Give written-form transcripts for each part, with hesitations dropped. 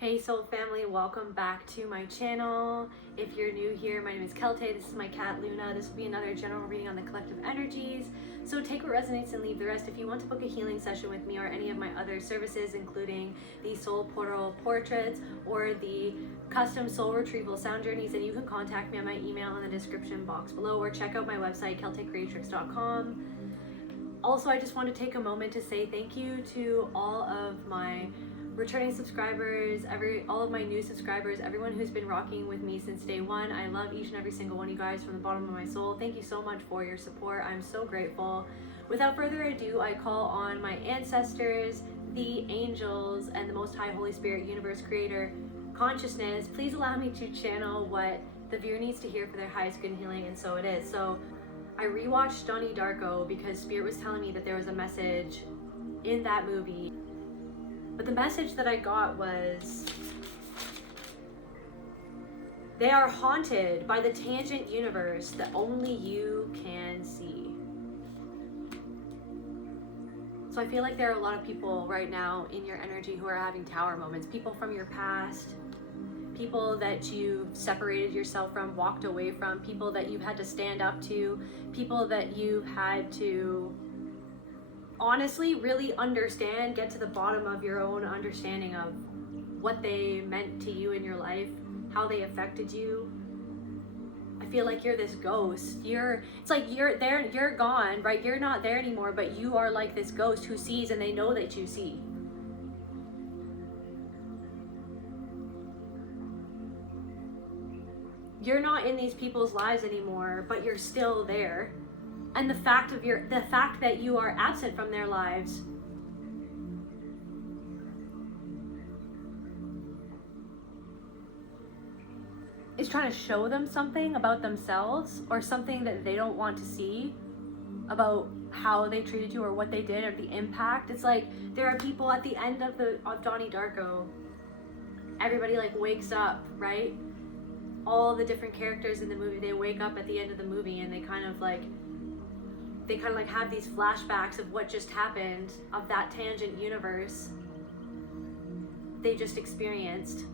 Hey soul family, welcome back to my channel. If you're new here, my name is Kelte, this is my cat Luna. This will be another general reading on the collective energies. So take what resonates and leave the rest. If you want to book a healing session with me or any of my other services, including the soul portal portraits or the custom soul retrieval sound journeys, then you can contact me on my email in the description box below or check out my website, keltecreatrix.com. Also, I just want to take a moment to say thank you to all of my returning subscribers, all of my new subscribers, everyone who's been rocking with me since day one. I love each and every single one of you guys from the bottom of my soul. Thank you so much for your support. I'm so grateful. Without further ado, I call on my ancestors, the angels, and the Most High Holy Spirit, Universe, Creator, Consciousness. Please allow me to channel what the viewer needs to hear for their highest good and healing, and so it is. So I rewatched Donnie Darko because Spirit was telling me that there was a message in that movie. But the message that I got was, they are haunted by the tangent universe that only you can see. So I feel like there are a lot of people right now in your energy who are having tower moments. People from your past, people that you've separated yourself from, walked away from, people that you've had to stand up to, people that you've had to honestly really understand, get to the bottom of your own understanding of what they meant to you in your life, how they affected you. I feel like you're this ghost. It's like you're there, you're gone, right? You're not there anymore, but you are like this ghost who sees, and they know that you see. You're not in these people's lives anymore, but you're still there. And the fact that you are absent from their lives is trying to show them something about themselves, or something that they don't want to see about how they treated you or what they did or the impact. It's like there are people at the end of Donnie Darko, everybody like wakes up, right? All the different characters in the movie, they wake up at the end of the movie and they kind of like have these flashbacks of what just happened, of that tangent universe they just experienced.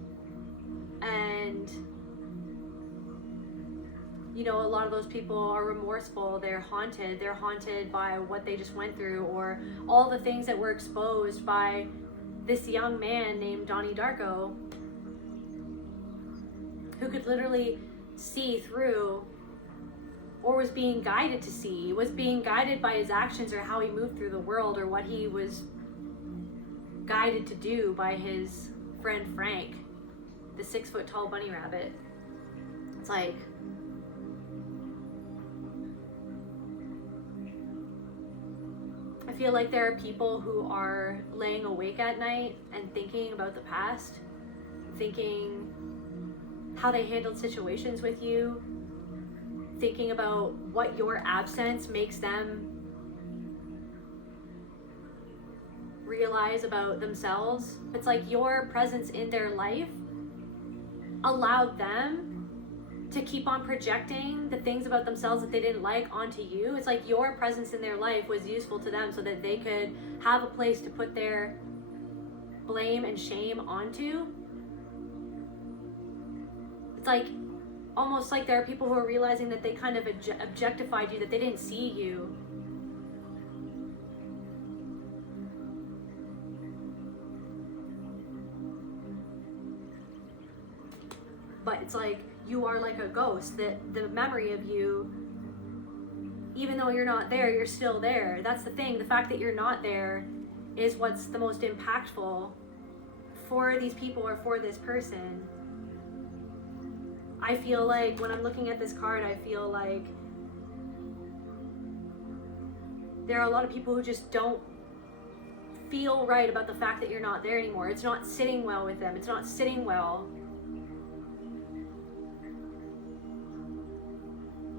And you know, a lot of those people are remorseful, they're haunted by what they just went through, or all the things that were exposed by this young man named Donnie Darko, who could literally see through, or was being guided to see, was being guided by his actions or how he moved through the world, or what he was guided to do by his friend Frank, the 6-foot-tall bunny rabbit. It's like, I feel like there are people who are laying awake at night and thinking about the past, thinking how they handled situations with you, thinking about what your absence makes them realize about themselves. It's like your presence in their life allowed them to keep on projecting the things about themselves that they didn't like onto you. It's like your presence in their life was useful to them so that they could have a place to put their blame and shame onto. It's like almost like there are people who are realizing that they kind of objectified you, that they didn't see you. But it's like you are like a ghost, that the memory of you, even though you're not there, you're still there. That's the thing. The fact that you're not there is what's the most impactful for these people or for this person. I feel like when I'm looking at this card, I feel like there are a lot of people who just don't feel right about the fact that you're not there anymore. It's not sitting well with them. It's not sitting well.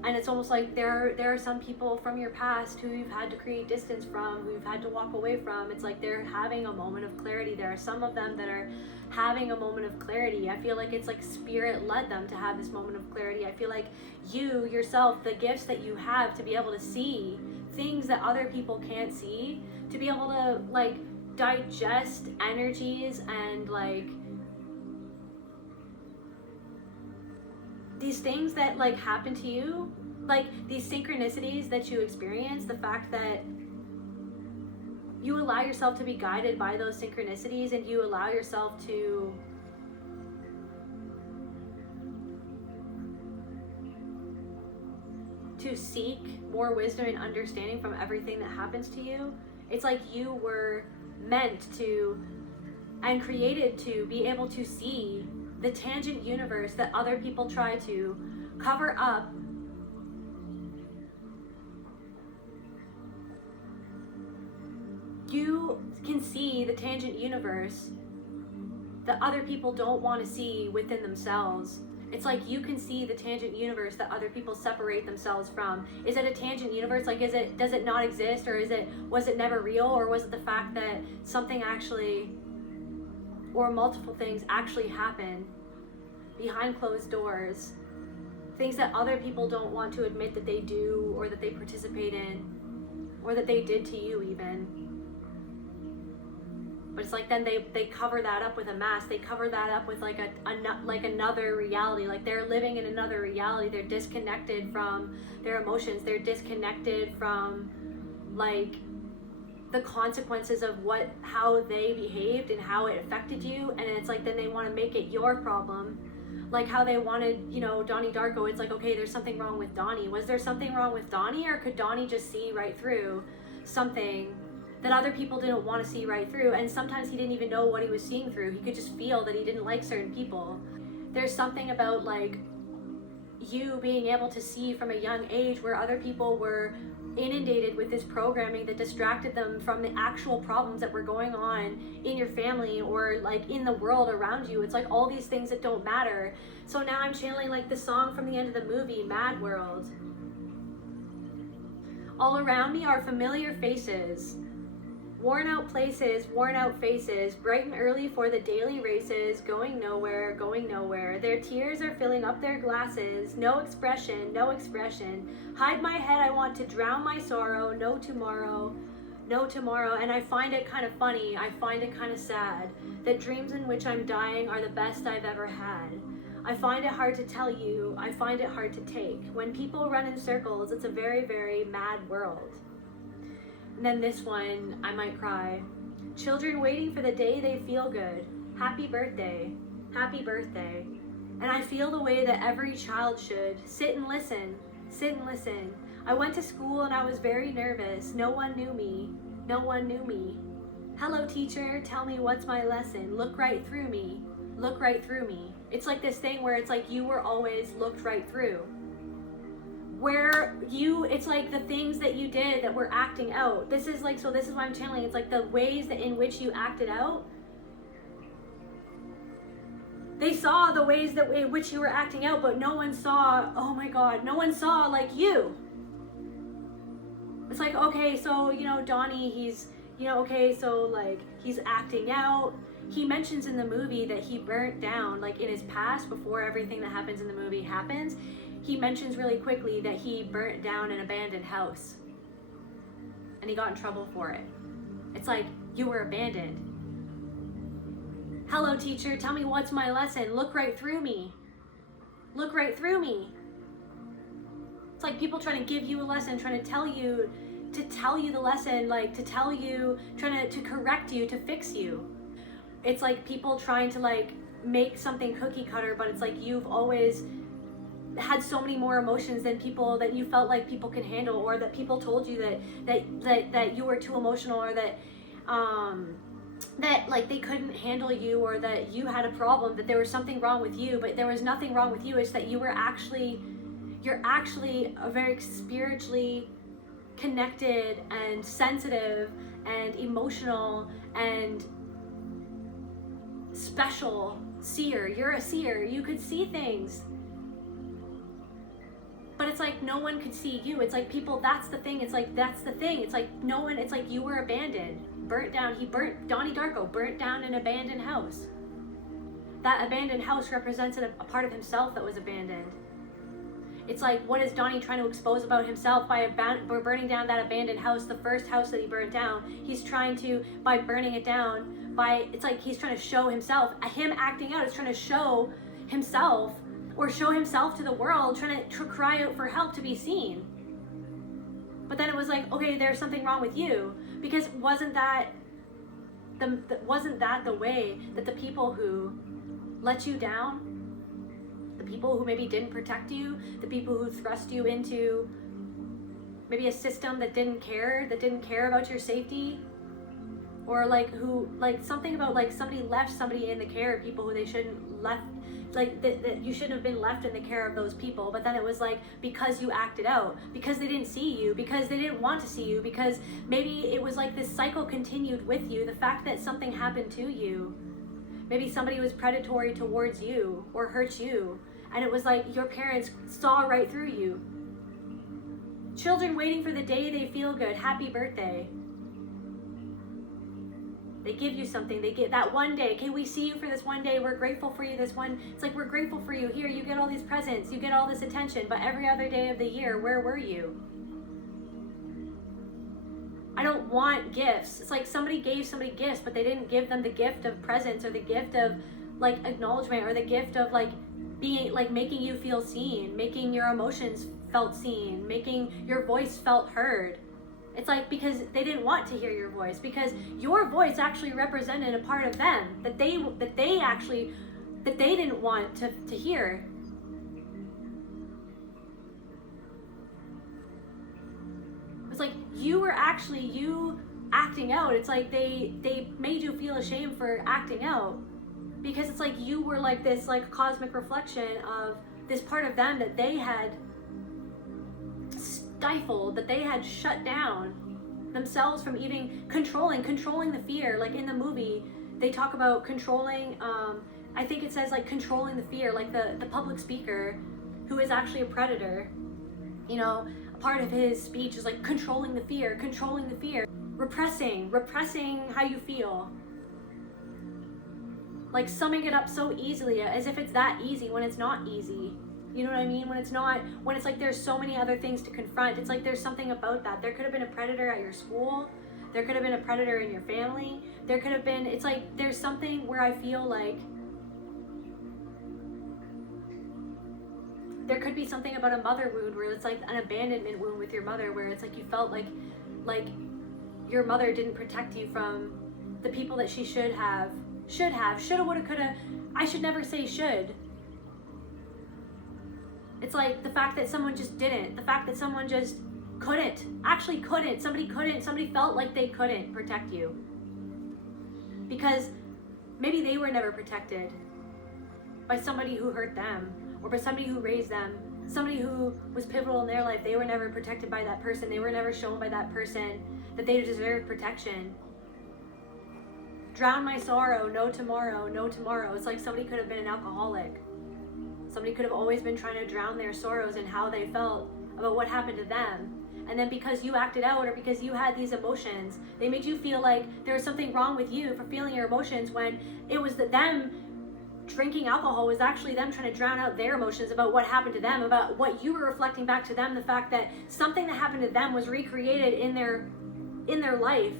And it's almost like there are some people from your past who you've had to create distance from, who you've had to walk away from. It's like they're having a moment of clarity. There are some of them that are having a moment of clarity. I feel like it's like Spirit led them to have this moment of clarity. I feel like you yourself, the gifts that you have to be able to see things that other people can't see, to be able to like digest energies and like these things that like happen to you, like these synchronicities that you experience, the fact that you allow yourself to be guided by those synchronicities, and you allow yourself to seek more wisdom and understanding from everything that happens to you. It's like you were meant to and created to be able to see the tangent universe that other people try to cover up. You can see the tangent universe that other people don't want to see within themselves. It's like you can see the tangent universe that other people separate themselves from. Is it a tangent universe? Like, does it not exist, or was it never real, or was it the fact that something actually, or multiple things actually happen behind closed doors, things that other people don't want to admit that they do, or that they participate in, or that they did to you even. But it's like then they cover that up with a mask. They cover that up with like another reality. Like they're living in another reality. They're disconnected from their emotions. They're disconnected from like the consequences of how they behaved and how it affected you. And it's like then they want to make it your problem. Like how they wanted, Donnie Darko. It's like, okay, there's something wrong with Donnie. Was there something wrong with Donnie, or could Donnie just see right through something that other people didn't want to see right through? And sometimes he didn't even know what he was seeing through. He could just feel that he didn't like certain people. There's something about like you being able to see from a young age where other people were inundated with this programming that distracted them from the actual problems that were going on in your family or like in the world around you. It's like all these things that don't matter. So now I'm channeling like the song from the end of the movie, Mad World. All around me are familiar faces, worn out places, worn out faces, bright and early for the daily races, going nowhere, going nowhere. Their tears are filling up their glasses, no expression, no expression. Hide my head, I want to drown my sorrow, no tomorrow, no tomorrow. And I find it kind of funny, I find it kind of sad, that dreams in which I'm dying are the best I've ever had. I find it hard to tell you, I find it hard to take. When people run in circles, it's a very, very mad world. And then this one, I might cry. Children waiting for the day they feel good. Happy birthday, happy birthday. And I feel the way that every child should. Sit and listen, sit and listen. I went to school and I was very nervous. No one knew me, no one knew me. Hello teacher, tell me what's my lesson. Look right through me, look right through me. It's like this thing where it's like you were always looked right through. It's like the things that you did that were acting out. This is like, so this is why I'm channeling. It's like the ways that in which you acted out. They saw the ways that in which you were acting out, but no one saw, oh my God, no one saw like you. It's like, okay, so, Donnie, he's, okay, so like he's acting out. He mentions in the movie that he burnt down, like in his past, before everything that happens in the movie happens. He mentions really quickly that he burnt down an abandoned house and he got in trouble for it. It's like, you were abandoned. Hello teacher, tell me what's my lesson. Look right through me. Look right through me. It's like people trying to give you a lesson, trying to tell you the lesson, like to tell you, trying to correct you, to fix you. It's like people trying to like make something cookie cutter, but it's like you've always had so many more emotions than people, that you felt like people can handle, or that people told you that you were too emotional, or that like they couldn't handle you, or that you had a problem, that there was something wrong with you. But there was nothing wrong with you. It's that you're actually a very spiritually connected and sensitive and emotional and special seer. You're a seer. You could see things. But it's like no one could see you. It's like people, that's the thing. It's like, that's the thing. It's like no one, it's like you were abandoned, burnt down. Donnie Darko burnt down an abandoned house. That abandoned house represented a part of himself that was abandoned. It's like, what is Donnie trying to expose about himself by burning down that abandoned house, the first house that he burnt down? He's trying to, by burning it down, it's like he's trying to show himself, him acting out is trying to show himself or show himself to the world, trying to cry out for help to be seen. But then it was like, okay, there's something wrong with you, because wasn't that the way that the people who let you down, the people who maybe didn't protect you, the people who thrust you into maybe a system that didn't care about your safety, or like who, like something about like somebody left somebody in the care of people who they shouldn't left, like that you shouldn't have been left in the care of those people. But then it was like, because you acted out, because they didn't see you, because they didn't want to see you, because maybe it was like this cycle continued with you, the fact that something happened to you, maybe somebody was predatory towards you or hurt you, and it was like your parents saw right through you. Children waiting for the day they feel good, happy birthday. They give you something, they get that one day, okay, we see you for this one day, we're grateful for you this one, it's like, we're grateful for you, here, you get all these presents, you get all this attention, but every other day of the year, where were you? I don't want gifts. It's like somebody gave somebody gifts, but they didn't give them the gift of presents, or the gift of like acknowledgement, or the gift of like being, like making you feel seen, making your emotions felt seen, making your voice felt heard. It's like, because they didn't want to hear your voice, because your voice actually represented a part of them that they didn't want to hear. It's like you acting out. It's like they made you feel ashamed for acting out, because it's like you were like this like cosmic reflection of this part of them that they had stifled, that they had shut down themselves from even controlling the fear. Like in the movie they talk about controlling, I think it says like controlling the fear, like the public speaker who is actually a predator, you know, a part of his speech is like controlling the fear, repressing how you feel, like summing it up so easily as if it's that easy when it's not easy. You know what I mean? When it's like there's so many other things to confront. It's like there's something about that. There could have been a predator at your school. There could have been a predator in your family. There could have been, it's like there's something where I feel like there could be something about a mother wound where it's like an abandonment wound with your mother, where it's like you felt like your mother didn't protect you from the people that she shoulda, woulda, coulda. I should never say should. It's like the fact that someone just didn't, the fact that someone just couldn't, somebody felt like they couldn't protect you. Because maybe they were never protected by somebody who hurt them, or by somebody who raised them, somebody who was pivotal in their life. They were never protected by that person. They were never shown by that person that they deserved protection. Drown my sorrow, no tomorrow, no tomorrow. It's like somebody could have been an alcoholic. Somebody could have always been trying to drown their sorrows and how they felt about what happened to them. And then because you acted out, or because you had these emotions, they made you feel like there was something wrong with you for feeling your emotions, when it was that them drinking alcohol was actually them trying to drown out their emotions about what happened to them, about what you were reflecting back to them, the fact that something that happened to them was recreated in their life,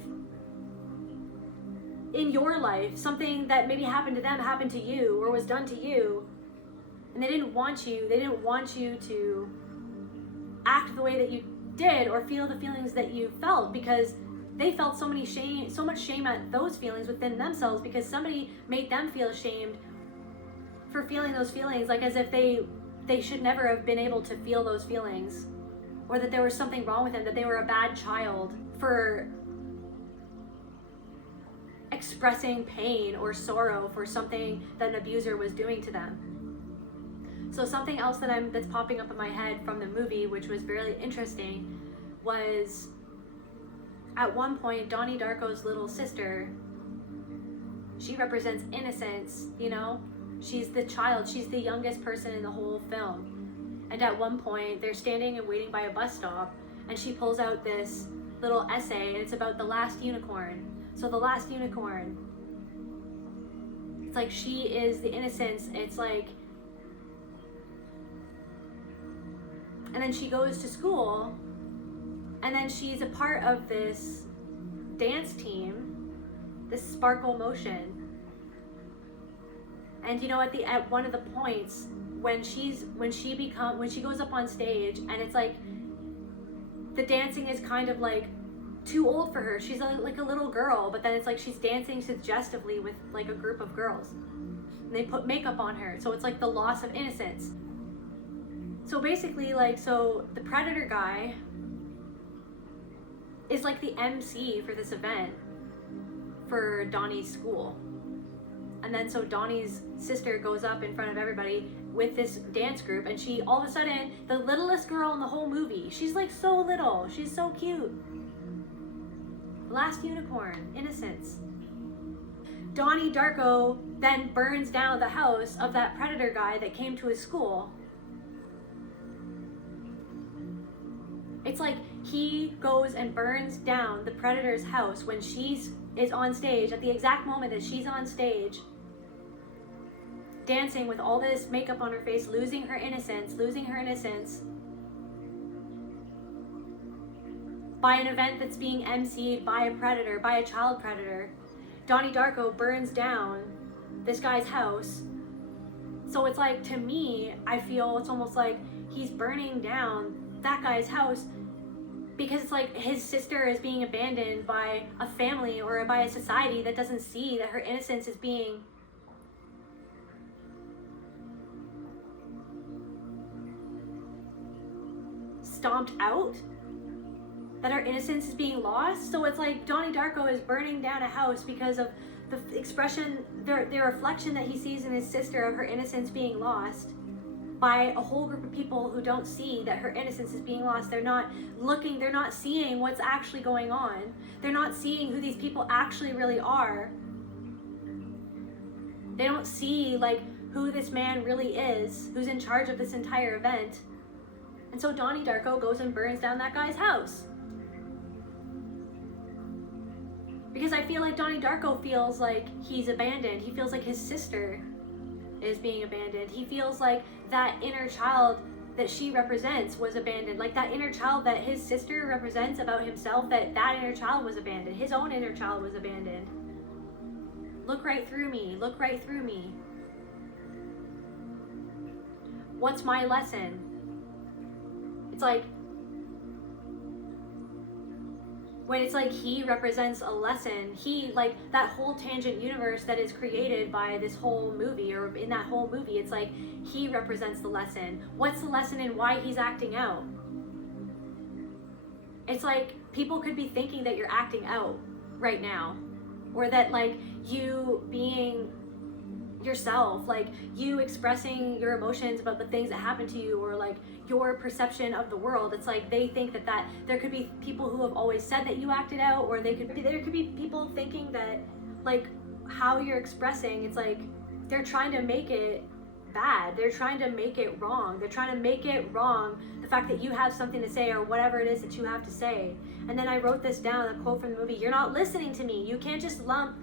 in your life. Something that maybe happened to them happened to you, or was done to you. And they didn't want you to act the way that you did, or feel the feelings that you felt, because they felt so much shame at those feelings within themselves, because somebody made them feel ashamed for feeling those feelings, like as if they should never have been able to feel those feelings, or that there was something wrong with them, that they were a bad child for expressing pain or sorrow for something that an abuser was doing to them. So something else that's popping up in my head from the movie, which was really interesting, was at one point Donnie Darko's little sister, she represents innocence, you know? She's the child, she's the youngest person in the whole film. And at one point they're standing and waiting by a bus stop, and she pulls out this little essay, and it's about the last unicorn. So the last unicorn, it's like she is the innocence. It's like, and then she goes to school, and then she's a part of this dance team, this Sparkle Motion. And you know, at one of the points, when she goes up on stage, and it's like the dancing is kind of like too old for her. She's like a little girl, but then it's like she's dancing suggestively with like a group of girls. And they put makeup on her, so it's like the loss of innocence. So basically, like, so the predator guy is like the MC for this event for Donnie's school. And then so Donnie's sister goes up in front of everybody with this dance group, and she, all of a sudden, the littlest girl in the whole movie, she's like so little, she's so cute. Last unicorn, innocence. Donnie Darko then burns down the house of that predator guy that came to his school. It's like he goes and burns down the predator's house when she is on stage, at the exact moment that she's on stage, dancing with all this makeup on her face, losing her innocence, by an event that's being emceed by a predator, by a child predator. Donnie Darko burns down this guy's house. So it's like, to me, I feel it's almost like he's burning down that guy's house because it's like his sister is being abandoned by a family or by a society that doesn't see that her innocence is being stomped out, that her innocence is being lost. So it's like Donnie Darko is burning down a house because of the expression, the reflection that he sees in his sister of her innocence being lost by a whole group of people who don't see that her innocence is being lost. They're not looking, they're not seeing what's actually going on. They're not seeing who these people actually really are. They don't see like who this man really is, who's in charge of this entire event. And so Donnie Darko goes and burns down that guy's house. Because I feel like Donnie Darko feels like he's abandoned. He feels like his sister is being abandoned. He feels like that inner child that she represents was abandoned. Like that inner child that his sister represents about himself, that inner child was abandoned. His own inner child was abandoned. Look right through me. Look right through me. What's my lesson? It's like, when it's like he represents a lesson, he, like that whole tangent universe that is created by this whole movie, or in that whole movie, it's like he represents the lesson. What's the lesson and why he's acting out? It's like people could be thinking that you're acting out right now, or that like you being yourself, like you expressing your emotions about the things that happen to you, or like your perception of the world. It's like they think that there could be people who have always said that you acted out, or there could be people thinking that like how you're expressing, it's like they're trying to make it bad, they're trying to make it wrong, they're trying to make it wrong, the fact that you have something to say or whatever it is that you have to say. And then I wrote this down, a quote from the movie: "You're not listening to me. You can't just lump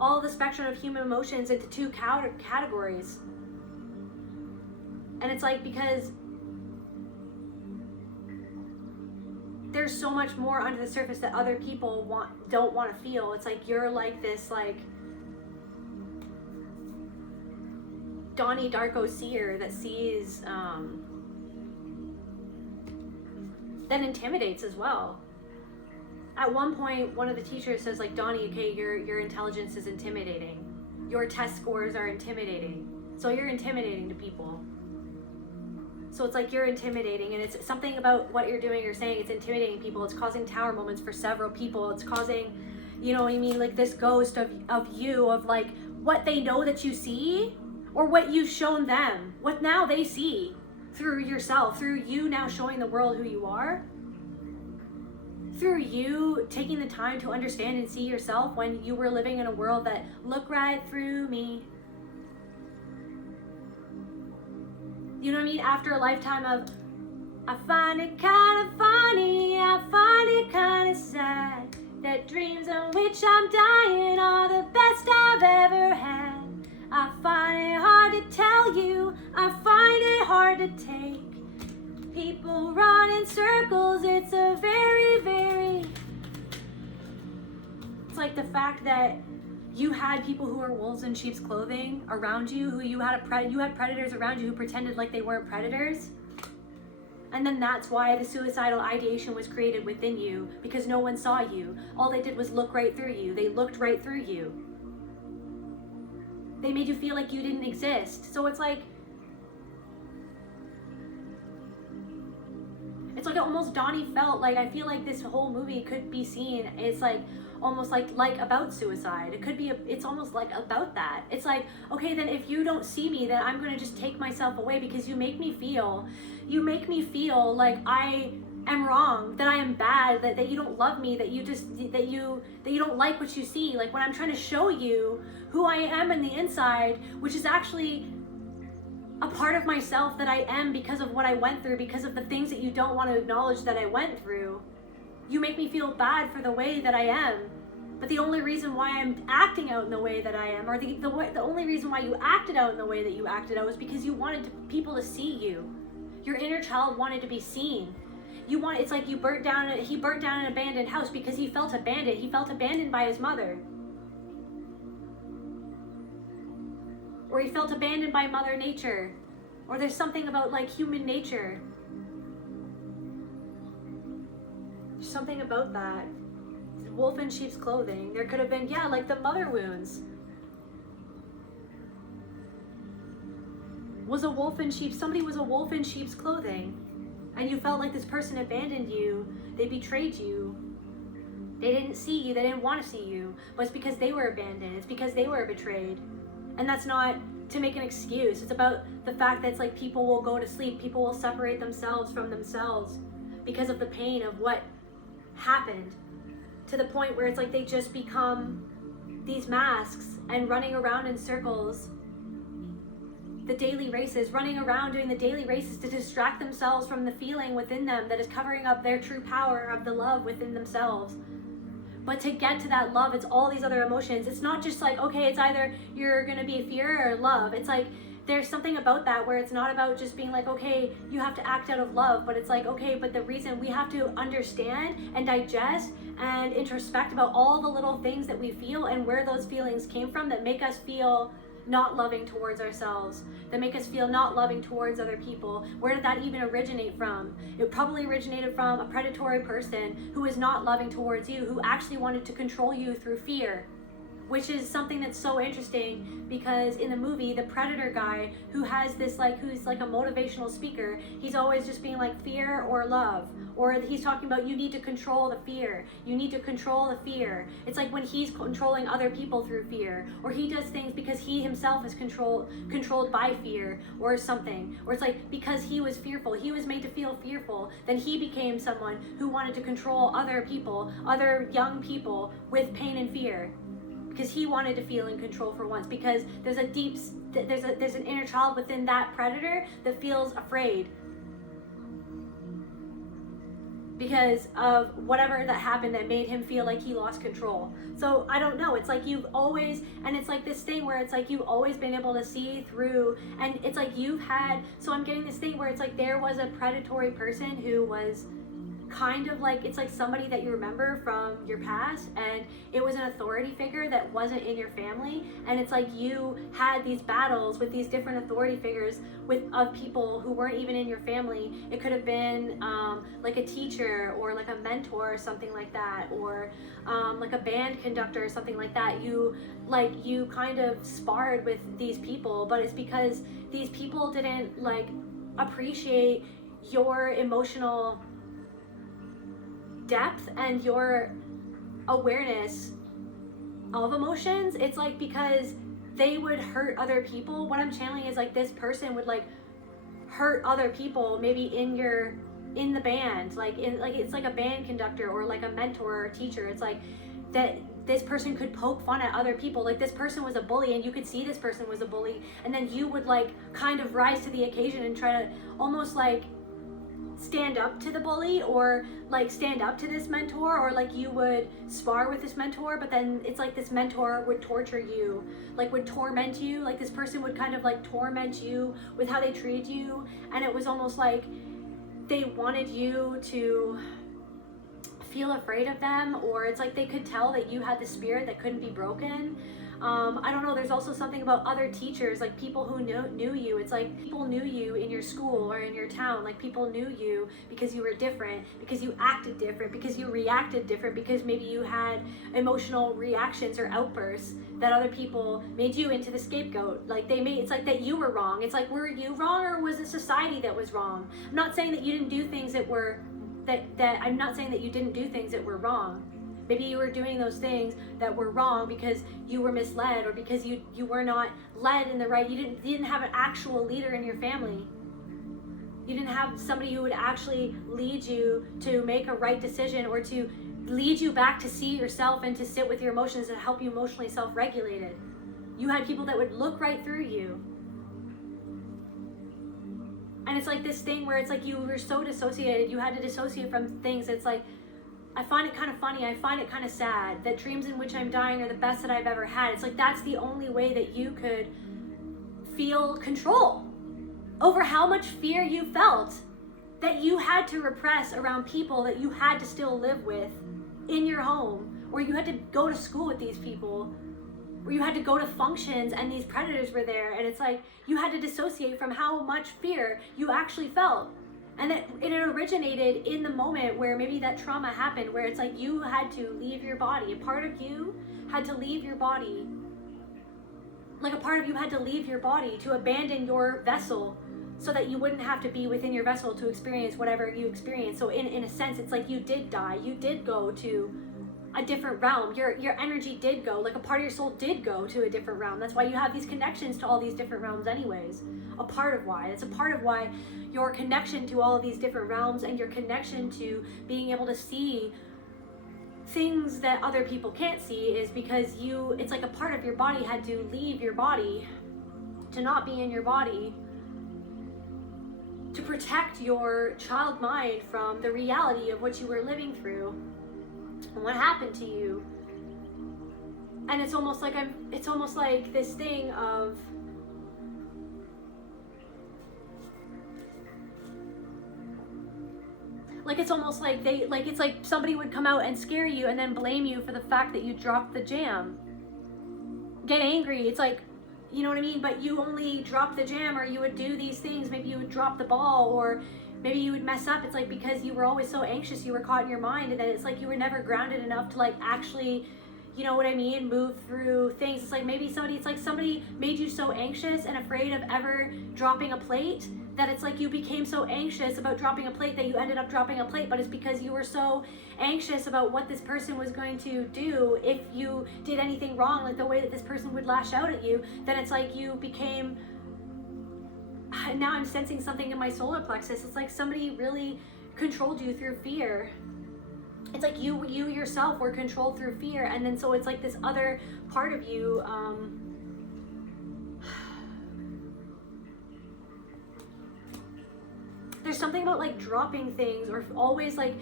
all the spectrum of human emotions into two categories." And it's like, because there's so much more under the surface that other people don't want to feel. It's like you're like this like Donnie Darko seer that sees that intimidates as well. At one point, one of the teachers says like, "Donnie, okay, your intelligence is intimidating. Your test scores are intimidating. So you're intimidating to people." So it's like you're intimidating, and it's something about what you're doing, you're saying, it's intimidating people. It's causing tower moments for several people. It's causing, you know what I mean, like this ghost of you, of like what they know that you see, or what you've shown them, what now they see through yourself, through you now showing the world who you are. Through you taking the time to understand and see yourself when you were living in a world that looked right through me. You know what I mean? After a lifetime of, I find it kind of funny, I find it kind of sad, that dreams on which I'm dying are the best I've ever had. I find it hard to tell you, I find it hard to take. People run in circles, it's a very, very... It's like the fact that you had people who were wolves in sheep's clothing around you, who you had predators around you who pretended like they weren't predators. And then that's why the suicidal ideation was created within you, because no one saw you. All they did was look right through you. They looked right through you. They made you feel like you didn't exist. So it's like almost Donnie felt like, I feel like this whole movie could be seen, it's like almost like about suicide. It could be, it's almost like about that. It's like, okay, then if you don't see me, then I'm going to just take myself away, because you make me feel like I am wrong, that I am bad, that you don't love me, that you don't like what you see. Like when I'm trying to show you who I am in the inside, which is actually a part of myself that I am because of what I went through, because of the things that you don't want to acknowledge that I went through. You make me feel bad for the way that I am. But the only reason why I'm acting out in the way that I am, or the only reason why you acted out in the way that you acted out, was because you wanted people to see you. Your inner child wanted to be seen. It's like he burnt down an abandoned house because he felt abandoned. He felt abandoned by his mother. Or he felt abandoned by Mother Nature. Or there's something about like human nature. There's something about that. Wolf in sheep's clothing. There could have been, yeah, like the mother wounds. Somebody was a wolf in sheep's clothing. And you felt like this person abandoned you. They betrayed you. They didn't see you. They didn't want to see you. But it's because they were abandoned. It's because they were betrayed. And that's not to make an excuse. It's about the fact that it's like people will go to sleep. People will separate themselves from themselves because of the pain of what happened, to the point where it's like they just become these masks and running around in circles. The daily races, running around doing the daily races to distract themselves from the feeling within them that is covering up their true power of the love within themselves. But to get to that love, it's all these other emotions. It's not just like, okay, it's either you're going to be fear or love. It's like, there's something about that where it's not about just being like, okay, you have to act out of love, but it's like, okay, but the reason we have to understand and digest and introspect about all the little things that we feel and where those feelings came from that make us feel not loving towards ourselves, that make us feel not loving towards other people. Where did that even originate from? It probably originated from a predatory person who is not loving towards you, who actually wanted to control you through fear. Which is something that's so interesting, because in the movie, the predator guy who has this who's like a motivational speaker, he's always just being like fear or love, or he's talking about you need to control the fear. You need to control the fear. It's like when he's controlling other people through fear, or he does things because he himself is controlled by fear or something, or it's like because he was fearful, he was made to feel fearful, then he became someone who wanted to control other people, other young people with pain and fear. Because he wanted to feel in control for once, because there's an inner child within that predator that feels afraid because of whatever that happened that made him feel like he lost control. So I don't know, it's like you've always, and it's like this thing where it's like you've always been able to see through, and it's like so I'm getting this thing where it's like there was a predatory person who was kind of like, it's like somebody that you remember from your past, and it was an authority figure that wasn't in your family, and it's like you had these battles with these different authority figures of people who weren't even in your family. It could have been like a teacher or like a mentor or something like that, or like a band conductor or something like that. You kind of sparred with these people, but it's because these people didn't like appreciate your emotional depth and your awareness of emotions. It's like because they would hurt other people. What I'm channeling is like this person would like hurt other people, maybe in the band, it's like a band conductor or like a mentor or a teacher. It's like that this person could poke fun at other people. Like this person was a bully, and you could see this person was a bully, and then you would like kind of rise to the occasion and try to almost like stand up to the bully, or like stand up to this mentor, or like you would spar with this mentor, but then it's like this mentor would torture you, like would torment you. Like this person would kind of like torment you with how they treated you, and it was almost like they wanted you to feel afraid of them, or it's like they could tell that you had the spirit that couldn't be broken. I don't know, there's also something about other teachers, like people who knew you. It's like people knew you in your school or in your town. Like people knew you because you were different, because you acted different, because you reacted different, because maybe you had emotional reactions or outbursts that other people made you into the scapegoat. Like it's like that you were wrong. It's like, were you wrong, or was it society that was wrong? I'm not saying that you didn't do things that were, I'm not saying that you didn't do things that were wrong. Maybe you were doing those things that were wrong because you were misled, or because you were not led in the right, you didn't have an actual leader in your family. You didn't have somebody who would actually lead you to make a right decision, or to lead you back to see yourself and to sit with your emotions and help you emotionally self-regulated. You had people that would look right through you. And it's like this thing where it's like you were so dissociated, you had to dissociate from things. It's like, I find it kind of funny, I find it kind of sad that dreams in which I'm dying are the best that I've ever had. It's like that's the only way that you could feel control over how much fear you felt that you had to repress around people that you had to still live with in your home, or you had to go to school with these people, or you had to go to functions and these predators were there. And it's like you had to dissociate from how much fear you actually felt. And that it originated in the moment where maybe that trauma happened, where it's like you had to leave your body. A part of you had to leave your body. Like a part of you had to leave your body, to abandon your vessel, so that you wouldn't have to be within your vessel to experience whatever you experienced. So in a sense, it's like you did die. You did go to a different realm. Your energy did go, like a part of your soul did go to a different realm. That's why you have these connections to all these different realms anyways. A part of why. It's a part of why your connection to all of these different realms, and your connection to being able to see things that other people can't see, is because it's like a part of your body had to leave your body, to not be in your body, to protect your child mind from the reality of what you were living through and what happened to you. And it's almost like this thing of, like it's almost like it's like somebody would come out and scare you and then blame you for the fact that you dropped the jam. Get angry. It's like, you know what I mean? But you only dropped the jam, or you would do these things. Maybe you would drop the ball, or maybe you would mess up. It's like because you were always so anxious, you were caught in your mind, and then it's like you were never grounded enough to like actually, you know what I mean, move through things. It's like maybe somebody made you so anxious and afraid of ever dropping a plate, that it's like you became so anxious about dropping a plate that you ended up dropping a plate. But it's because you were so anxious about what this person was going to do if you did anything wrong, like the way that this person would lash out at you, then it's like you became, now I'm sensing something in my solar plexus. It's like somebody really controlled you through fear. It's like you yourself were controlled through fear. And then so it's like this other part of you, there's something about like dropping things, or always like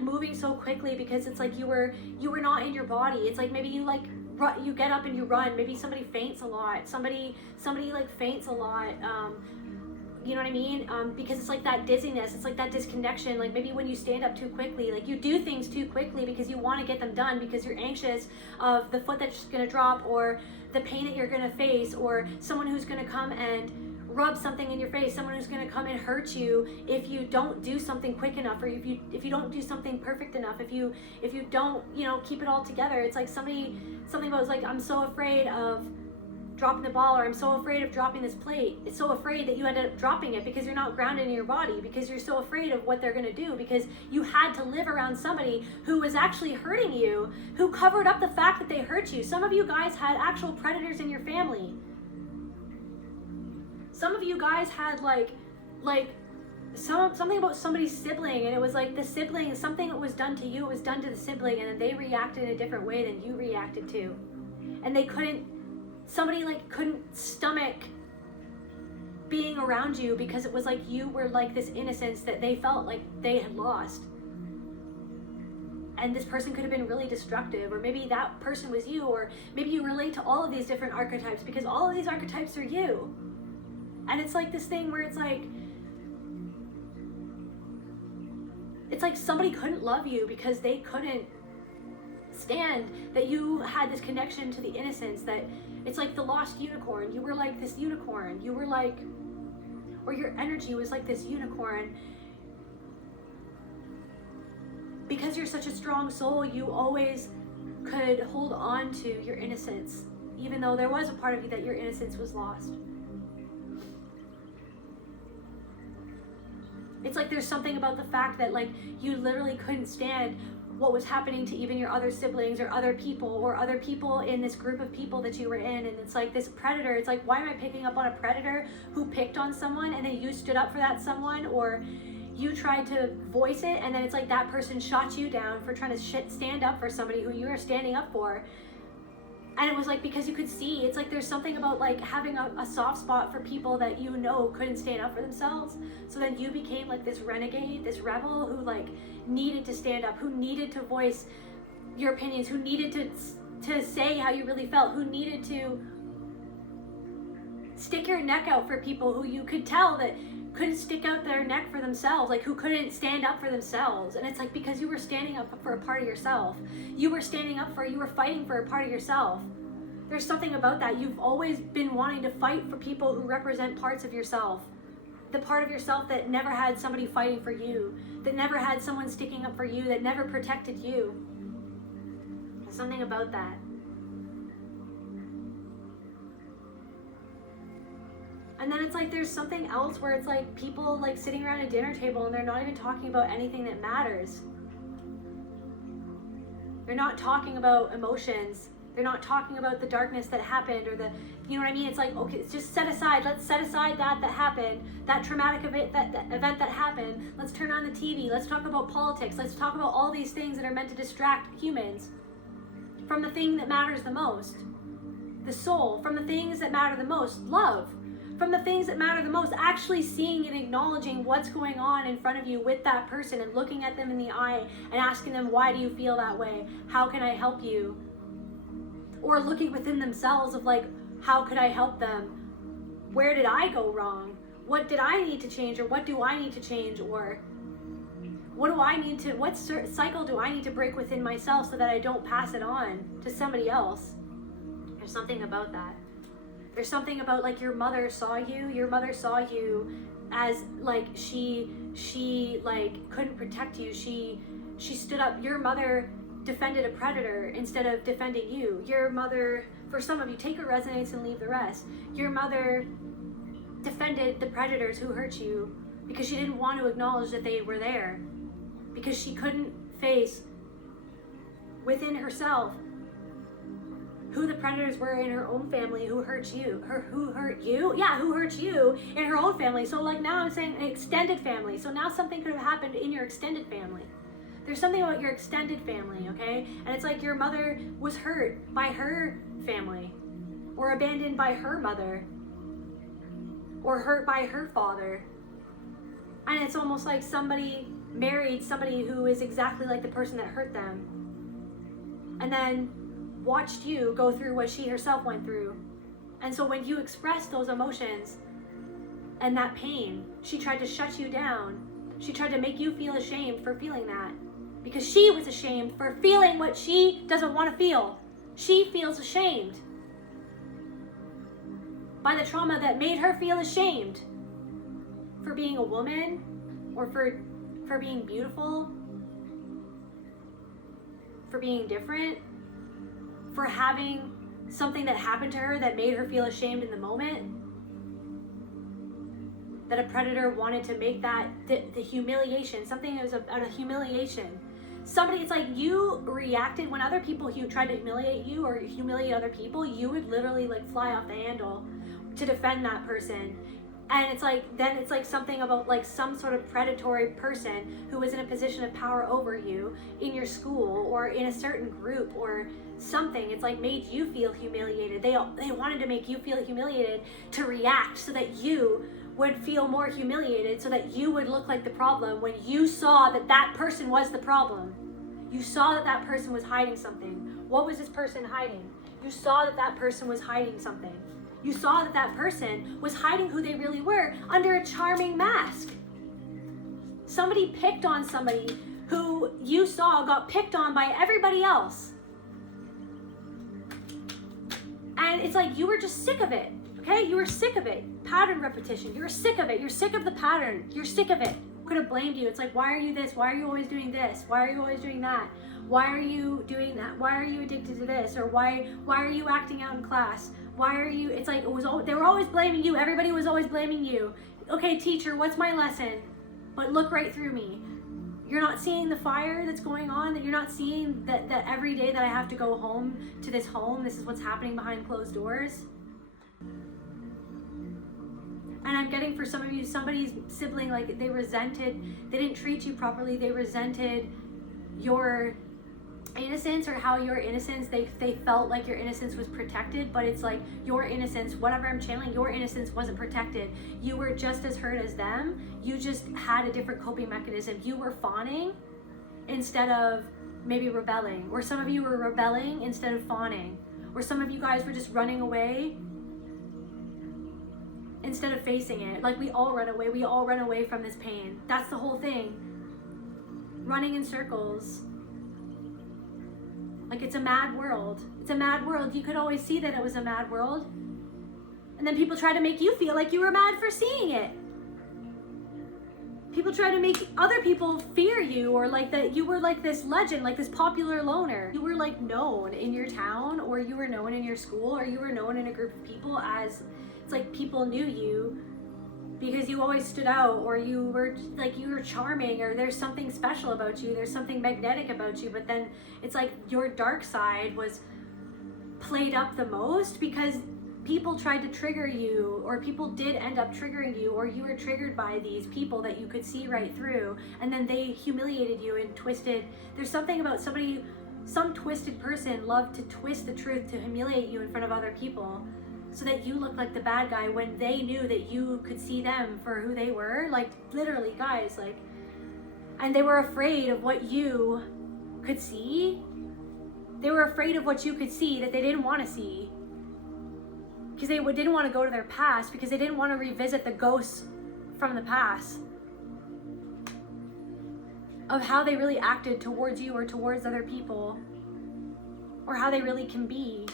moving so quickly, because it's like you were not in your body. It's like maybe you you get up and you run. Maybe somebody faints a lot. Somebody like faints a lot. You know what I mean? Because it's like that dizziness. It's like that disconnection. Like maybe when you stand up too quickly, like you do things too quickly because you want to get them done, because you're anxious of the foot that's going to drop, or the pain that you're going to face, or someone who's going to come and rub something in your face, someone who's going to come and hurt you if you don't do something quick enough, or if you don't do something perfect enough, if you don't, you know, keep it all together. It's like something about, like, I'm so afraid of dropping the ball, or I'm so afraid of dropping this plate. It's so afraid that you ended up dropping it because you're not grounded in your body, because you're so afraid of what they're going to do, because you had to live around somebody who was actually hurting you, who covered up the fact that they hurt you. Some of you guys had actual predators in your family. Some of you guys had something about somebody's sibling, and it was like the sibling, something that was done to you, was done to the sibling, and then they reacted in a different way than you reacted to. And somebody couldn't stomach being around you, because it was like you were like this innocence that they felt like they had lost. And this person could have been really destructive, or maybe that person was you, or maybe you relate to all of these different archetypes because all of these archetypes are you. And it's like this thing where it's like somebody couldn't love you because they couldn't stand, that you had this connection to the innocence, that it's like the lost unicorn. You were like this unicorn. You were like, or your energy was like this unicorn. Because you're such a strong soul, you always could hold on to your innocence, even though there was a part of you that your innocence was lost. It's like there's something about the fact that like you literally couldn't stand what was happening to even your other siblings or other people in this group of people that you were in. And it's like this predator. It's like, why am I picking up on a predator who picked on someone and then you stood up for that someone, or you tried to voice it and then it's like that person shot you down for trying to stand up for somebody who you were standing up for. And it was like, because you could see, it's like there's something about like having a soft spot for people that you know couldn't stand up for themselves. So then you became like this renegade, this rebel who like needed to stand up, who needed to voice your opinions, who needed to say how you really felt, who needed to stick your neck out for people who you could tell that couldn't stick out their neck for themselves, like who couldn't stand up for themselves. And it's like, because you were standing up for a part of yourself, you were fighting for a part of yourself. There's something about that. You've always been wanting to fight for people who represent parts of yourself, the part of yourself that never had somebody fighting for you, that never had someone sticking up for you, that never protected you. There's something about that. And then it's like there's something else where it's like people like sitting around a dinner table and they're not even talking about anything that matters. They're not talking about emotions. They're not talking about the darkness that happened or the, you know what I mean? It's like, okay, it's just set aside. Let's set aside that happened, that traumatic event that happened. Let's turn on the TV. Let's talk about politics. Let's talk about all these things that are meant to distract humans from the thing that matters the most, the soul, from the things that matter the most, love. From the things that matter the most, actually seeing and acknowledging what's going on in front of you with that person and looking at them in the eye and asking them, why do you feel that way? How can I help you? Or looking within themselves of like, how could I help them? Where did I go wrong? What did I need to change, or what do I need to change, or what cycle do I need to break within myself so that I don't pass it on to somebody else? There's something about that. There's something about like your mother saw you as like she like couldn't protect you. She stood up. Your mother defended a predator instead of defending you. Your mother, for some of you, take a resonance and leave the rest. Your mother defended the predators who hurt you because she didn't want to acknowledge that they were there, because she couldn't face within herself who the predators were in her own family who hurt you. Who hurt you in her own family. So like now I'm saying an extended family. So now something could have happened in your extended family. There's something about your extended family, okay? And it's like your mother was hurt by her family, or abandoned by her mother, or hurt by her father. And it's almost like somebody married somebody who is exactly like the person that hurt them, and then watched you go through what she herself went through. And so when you expressed those emotions and that pain, she tried to shut you down. She tried to make you feel ashamed for feeling that, because she was ashamed for feeling what she doesn't want to feel. She feels ashamed by the trauma that made her feel ashamed for being a woman, or for being beautiful, for being different, for having something that happened to her that made her feel ashamed in the moment. That a predator wanted to make that the humiliation, something that was a humiliation. Somebody, it's like you reacted when other people tried to humiliate you or humiliate other people, you would literally like fly off the handle to defend that person. And it's like, then it's like something about like some sort of predatory person who was in a position of power over you in your school or in a certain group or something. It's like made you feel humiliated. They wanted to make you feel humiliated to react so that you would feel more humiliated, so that you would look like the problem when you saw that that person was the problem. You saw that that person was hiding something. What was this person hiding? You saw that that person was hiding something. You saw that that person was hiding who they really were under a charming mask. Somebody picked on somebody who you saw got picked on by everybody else. And it's like, you were just sick of it, okay? You were sick of it. Pattern repetition. You were sick of it. You're sick of the pattern. You're sick of it. Could have blamed you. It's like, why are you this? Why are you always doing this? Why are you always doing that? Why are you doing that? Why are you addicted to this? Or why are you acting out in class? Why are you, it's like, they were always blaming you. Everybody was always blaming you. Okay, teacher, what's my lesson? But look right through me. You're not seeing the fire that's going on, that you're not seeing that every day that I have to go home to this home, this is what's happening behind closed doors. And I'm getting for some of you, somebody's sibling, like they didn't treat you properly, they resented your innocence, or how your innocence, they felt like your innocence was protected, but it's like your innocence, whatever I'm channeling, your innocence wasn't protected. You were just as hurt as them. You just had a different coping mechanism. You were fawning instead of maybe rebelling, or some of you were rebelling instead of fawning, or some of you guys were just running away instead of facing it. Like we all run away from this pain. That's the whole thing. Running in circles. Like it's a mad world. It's a mad world. You could always see that it was a mad world. And then people try to make you feel like you were mad for seeing it. People try to make other people fear you, or like that you were like this legend, like this popular loner. You were like known in your town, or you were known in your school, or you were known in a group of people as, it's like people knew you because you always stood out, or you were charming, or there's something special about you, there's something magnetic about you. But then it's like your dark side was played up the most because people tried to trigger you, or people did end up triggering you, or you were triggered by these people that you could see right through, and then they humiliated you and twisted. There's something about some twisted person loved to twist the truth to humiliate you in front of other people, so that you look like the bad guy when they knew that you could see them for who they were. Like literally, guys, like, and they were afraid of what you could see. They were afraid of what you could see that they didn't want to see, because they didn't want to go to their past, because they didn't want to revisit the ghosts from the past of how they really acted towards you or towards other people, or how they really can be,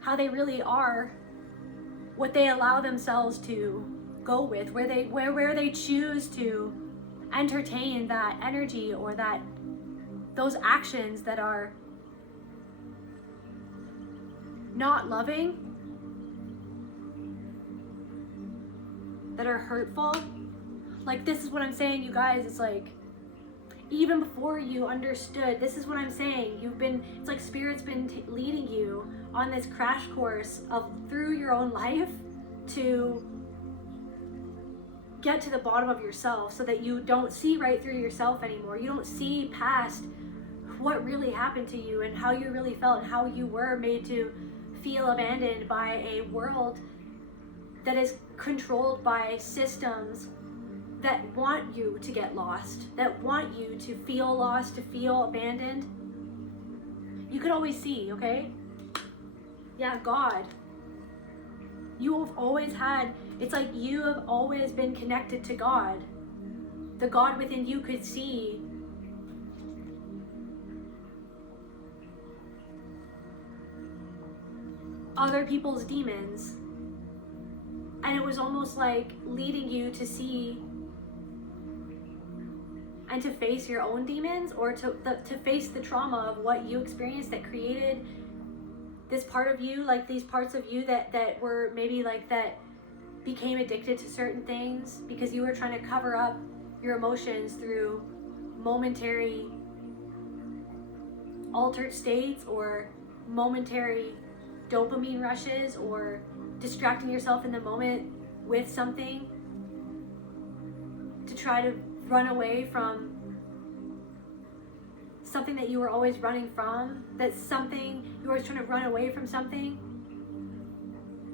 how they really are, what they allow themselves to go with, where they choose to entertain that energy, or those actions that are not loving, that are hurtful. Like, this is what I'm saying, you guys. It's like, even before you understood, this is what I'm saying. It's like Spirit's been leading you on this crash course through your own life to get to the bottom of yourself, so that you don't see right through yourself anymore. You don't see past what really happened to you, and how you really felt, and how you were made to feel abandoned by a world that is controlled by systems that want you to get lost, that want you to feel lost, to feel abandoned. You could always see, okay? Yeah, God. You have always had, it's like you have always been connected to God. The God within you could see other people's demons. And it was almost like leading you to see and to face your own demons, or to face the trauma of what you experienced that created this part of you, like these parts of you that were maybe like that became addicted to certain things because you were trying to cover up your emotions through momentary altered states, or momentary dopamine rushes, or distracting yourself in the moment with something to try to run away from something that you were always running from. That's something you were always trying to run away from, something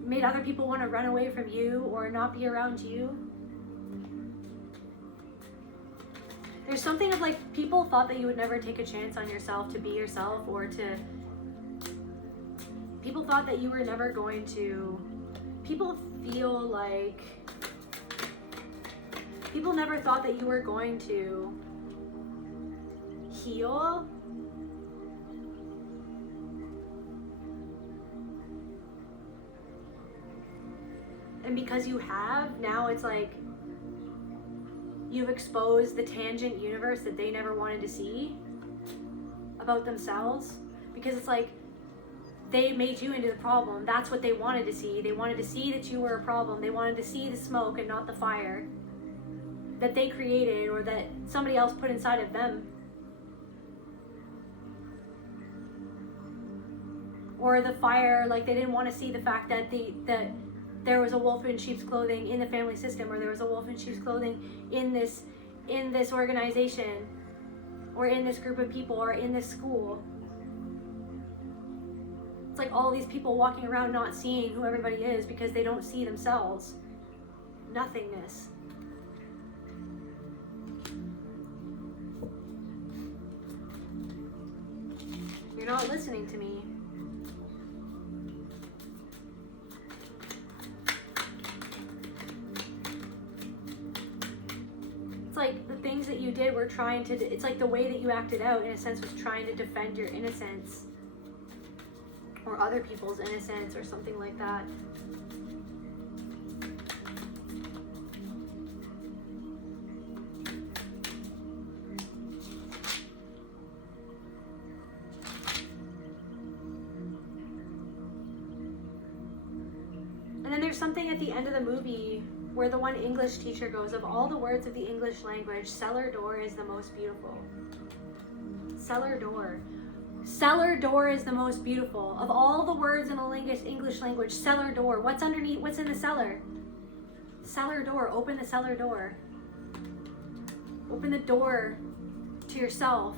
made other people want to run away from you or not be around you. There's something of like, people thought that you would never take a chance on yourself to be yourself, or people thought that you were never going to, people never thought that you were going to heal And because you have, now it's like you've exposed the tangent universe that they never wanted to see about themselves. Because it's like they made you into the problem. That's what they wanted to see. They wanted to see that you were a problem. They wanted to see the smoke and not the fire that they created or that somebody else put inside of them. Or the fire, like they didn't want to see the fact that that there was a wolf in sheep's clothing in the family system, or there was a wolf in sheep's clothing in this organization, or in this group of people, or in this school. It's like all these people walking around not seeing who everybody is because they don't see themselves. Nothingness. You're not listening to me. It's like the things that you did were trying to, it's like the way that you acted out in a sense was trying to defend your innocence or other people's innocence or something like that. And then there's something at the end of the movie where the one English teacher goes, of all the words of the English language, cellar door is the most beautiful. Cellar door. Cellar door is the most beautiful. Of all the words in the English language, cellar door. What's underneath? What's in the cellar? Cellar door. Open the cellar door. Open the door to yourself.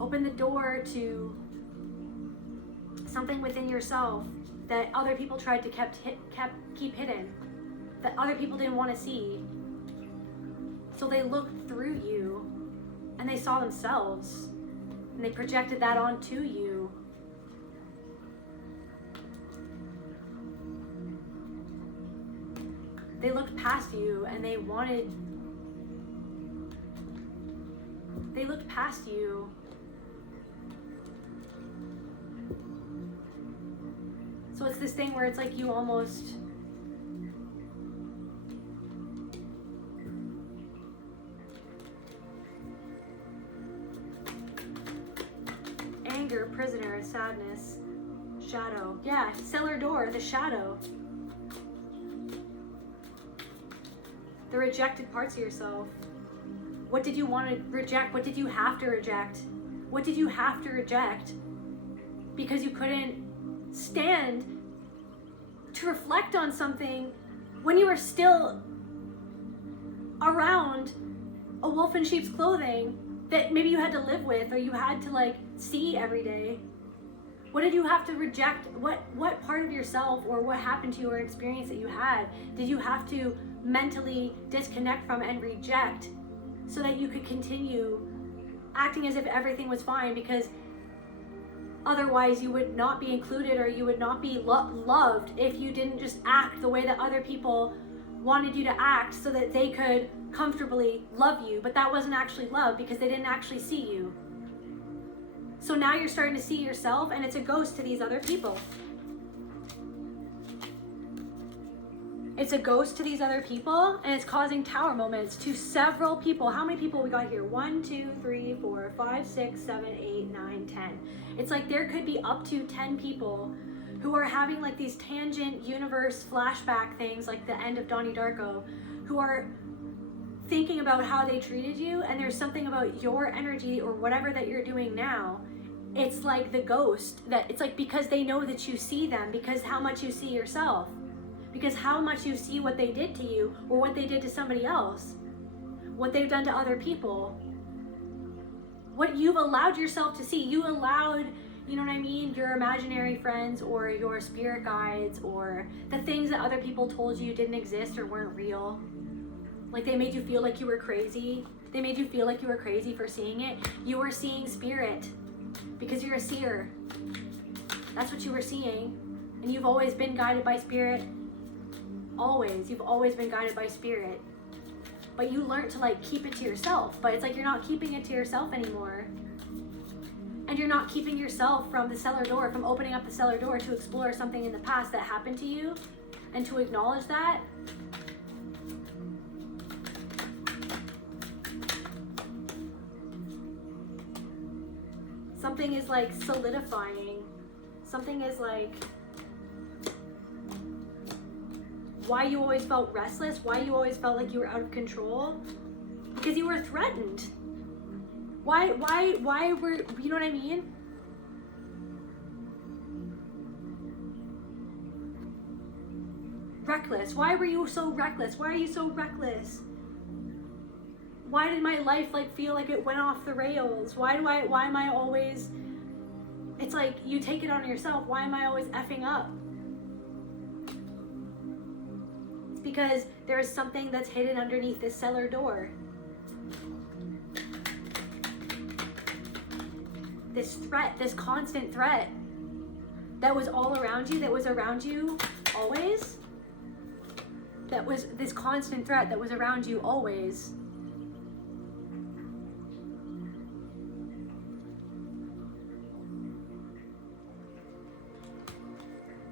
Open the door to something within yourself that other people tried to keep hidden, that other people didn't want to see. So they looked through you and they saw themselves and they projected that onto you. They looked past you and they looked past you. So it's this thing where it's like you almost anger, prisoner, sadness, shadow. Yeah, cellar door, the shadow. The rejected parts of yourself. What did you want to reject? What did you have to reject? What did you have to reject? Because you couldn't stand to reflect on something when you were still around a wolf in sheep's clothing that maybe you had to live with or you had to like see every day. What did you have to reject? What part of yourself or what happened to you or experience that you had did you have to mentally disconnect from and reject so that you could continue acting as if everything was fine? Because otherwise you would not be included or you would not be loved if you didn't just act the way that other people wanted you to act so that they could comfortably love you. But that wasn't actually love because they didn't actually see you. So now you're starting to see yourself and it's a ghost to these other people. It's a ghost to these other people and it's causing tower moments to several people. How many people we got here? 1, 2, 3, 4, 5, 6, 7, 8, 9, 10. It's like there could be up to 10 people who are having like these tangent universe flashback things like the end of Donnie Darko, who are thinking about how they treated you, and there's something about your energy or whatever that you're doing now. It's like the ghost that it's like because they know that you see them, because how much you see yourself, because how much you see what they did to you or what they did to somebody else, what they've done to other people, what you've allowed yourself to see. You allowed, you know what I mean, your imaginary friends or your spirit guides or the things that other people told you didn't exist or weren't real. Like they made you feel like you were crazy. They made you feel like you were crazy for seeing it. You were seeing spirit because you're a seer. That's what you were seeing. And you've always been guided by spirit. Always. You've always been guided by spirit. But you learned to like keep it to yourself. But it's like you're not keeping it to yourself anymore. And you're not keeping yourself from the cellar door, from opening up the cellar door to explore something in the past that happened to you and to acknowledge that. Something is like solidifying. Something is like why you always felt restless, why you always felt like you were out of control, because you were threatened. Why were, you know what I mean? Reckless. Why were you so reckless? Why are you so reckless? Why did my life like feel like it went off the rails? Why am I always, it's like you take it on yourself. Why am I always effing up? It's because there is something that's hidden underneath this cellar door. This threat, this constant threat that was all around you, that was around you always. That was this constant threat that was around you always.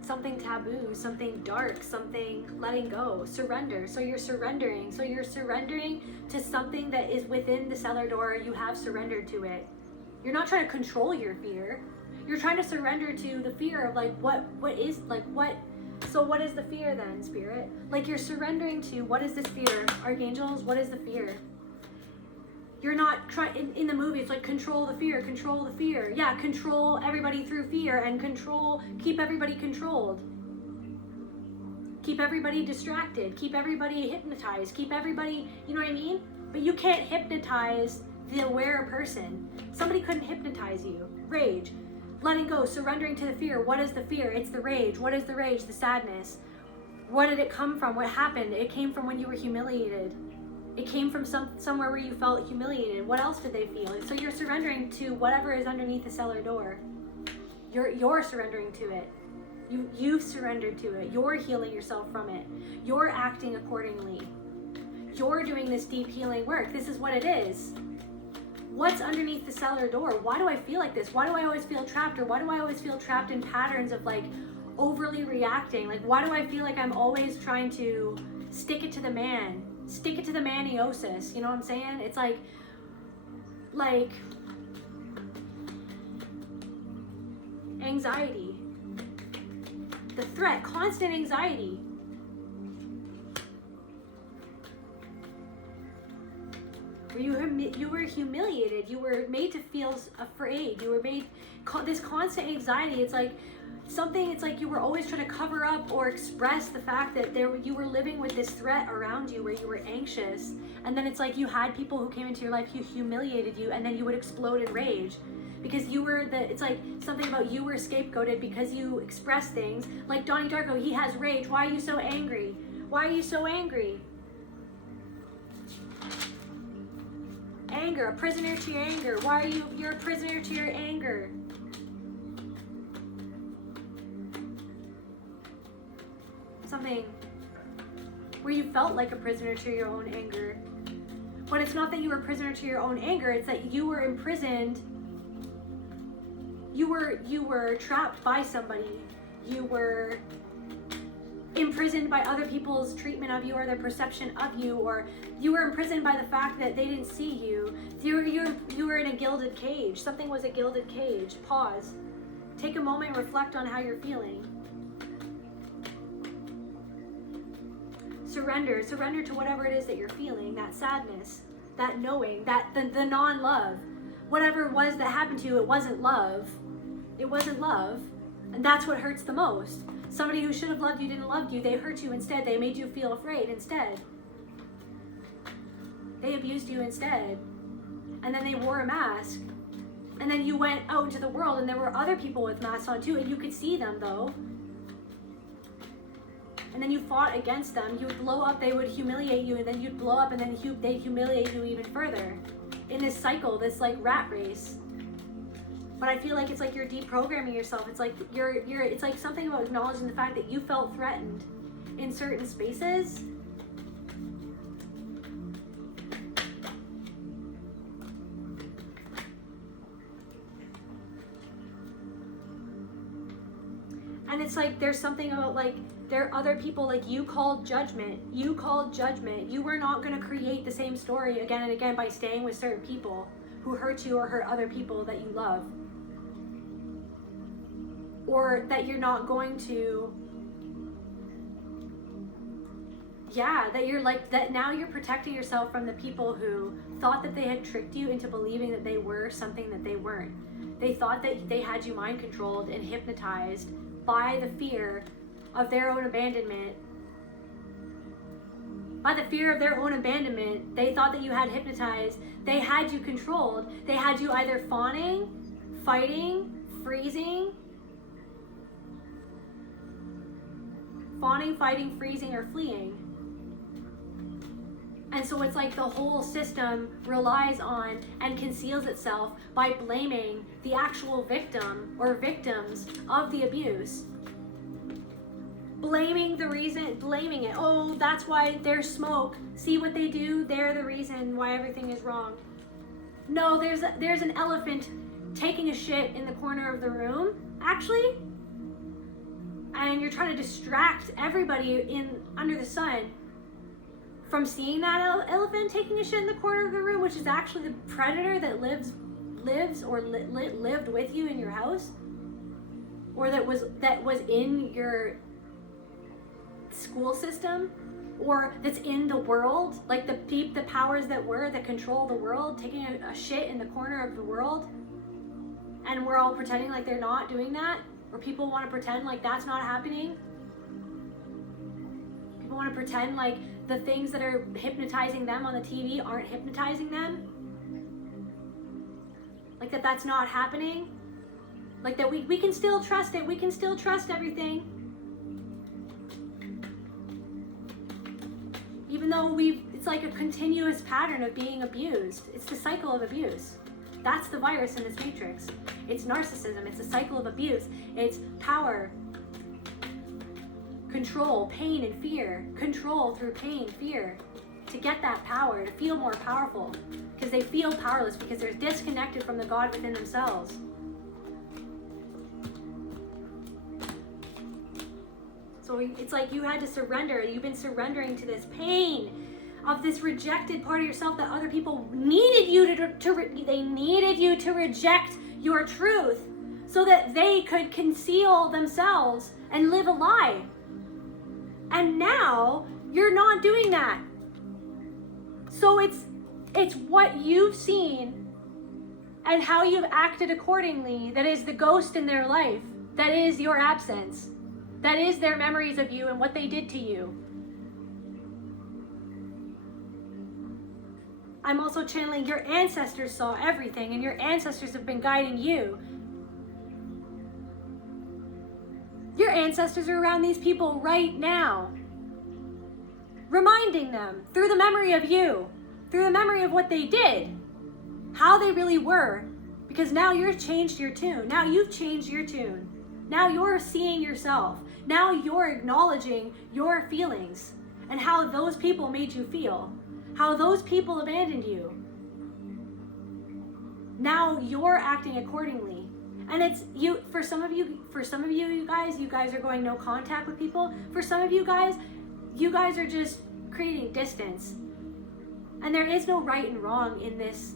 Something taboo, something dark, something letting go, surrender. So you're surrendering. So you're surrendering to something that is within the cellar door. You have surrendered to it. You're not trying to control your fear. You're trying to surrender to the fear of like what is like what. So what is the fear then, Spirit? Like you're surrendering to what is this fear? Archangels, what is the fear? You're not trying, in the movie, it's like control the fear, control the fear. Yeah, control everybody through fear and keep everybody controlled. Keep everybody distracted, keep everybody hypnotized, keep everybody, you know what I mean? But you can't hypnotize the aware person. Somebody couldn't hypnotize you. Rage, letting go, surrendering to the fear. What is the fear? It's the rage. What is the rage? The sadness. What did it come from? What happened? It came from when you were humiliated. It came from somewhere where you felt humiliated. What else did they feel? So you're surrendering to whatever is underneath the cellar door. You're surrendering to it. You've surrendered to it. You're healing yourself from it. You're acting accordingly. You're doing this deep healing work. This is what it is. What's underneath the cellar door? Why do I feel like this? Why do I always feel trapped? Or why do I always feel trapped in patterns of like overly reacting? Like why do I feel like I'm always trying to stick it to the man? Stick it to the maniosis, you know what I'm saying? It's like anxiety, the threat, constant anxiety. You were humiliated. You were made to feel afraid. You were made this constant anxiety. It's like something. It's like you were always trying to cover up or express the fact that you were living with this threat around you, where you were anxious. And then it's like you had people who came into your life who humiliated you, and then you would explode in rage because you were it's like something about you were scapegoated because you expressed things. Like Donnie Darko, he has rage. Why are you so angry? Why are you so angry? Anger, a prisoner to your anger. Why are you're a prisoner to your anger? Something where you felt like a prisoner to your own anger. But it's not that you were a prisoner to your own anger, it's that you were imprisoned. You were trapped by somebody. You were imprisoned by other people's treatment of you or their perception of you, or you were imprisoned by the fact that they didn't see you. You were in a gilded cage. Something was a gilded cage. Pause. Take a moment, reflect on how you're feeling. Surrender to whatever it is that you're feeling, that sadness, that knowing, that the non-love. Whatever it was that happened to you, it wasn't love. It wasn't love. And that's what hurts the most. Somebody who should have loved you didn't love you. They hurt you instead. They made you feel afraid instead. They abused you instead. And then they wore a mask. And then you went out into the world and there were other people with masks on too, and you could see them though. And then you fought against them. You would blow up, they would humiliate you, and then you'd blow up, and then they'd humiliate you even further. In this cycle, this like rat race. But I feel like it's like you're deprogramming yourself. It's like it's like something about acknowledging the fact that you felt threatened in certain spaces. And it's like, there's something about like, there are other people, like you called judgment. You called judgment. You were not going to create the same story again and again by staying with certain people who hurt you or hurt other people that you love. Or that you're not going to, that you're like, that now you're protecting yourself from the people who thought that they had tricked you into believing that they were something that they weren't. They thought that they had you mind controlled and hypnotized by the fear of their own abandonment. By the fear of their own abandonment, they thought that you had hypnotized. They had you controlled. They had you either fawning, fighting, freezing, or fleeing. And so it's like the whole system relies on and conceals itself by blaming the actual victim or victims of the abuse. Blaming it. Oh, that's why there's smoke. See what they do? They're the reason why everything is wrong. No, there's an elephant taking a shit in the corner of the room, actually. And you're trying to distract everybody under the sun from seeing that elephant taking a shit in the corner of the room, which is actually the predator that lives or lived with you in your house, or that was in your school system, or that's in the world, like the powers that control the world, taking a shit in the corner of the world, and we're all pretending like they're not doing that, or people want to pretend like that's not happening. People want to pretend like the things that are hypnotizing them on the TV aren't hypnotizing them, like that's not happening, like that we can still trust it, we can still trust everything, even though it's like a continuous pattern of being abused. It's the cycle of abuse. That's the virus in this matrix. It's narcissism. It's a cycle of abuse. It's power, control, pain, and fear. Control through pain, fear, to get that power, to feel more powerful, because they feel powerless because they're disconnected from the God within themselves. So it's like you had to surrender. You've been surrendering to this pain of this rejected part of yourself that other people needed you they needed you to reject your truth so that they could conceal themselves and live a lie. And now you're not doing that. So it's what you've seen and how you've acted accordingly that is the ghost in their life. That is your absence. That is their memories of you and what they did to you. I'm also channeling your ancestors saw everything, and your ancestors have been guiding you. Your ancestors are around these people right now, reminding them through the memory of you, through the memory of what they did, how they really were, because now you've changed your tune. Now you've changed your tune. Now you're seeing yourself. Now you're acknowledging your feelings and how those people made you feel. How those people abandoned you. Now you're acting accordingly. And it's you, for some of you guys are going no contact with people. For some of you guys are just creating distance. And there is no right and wrong in this,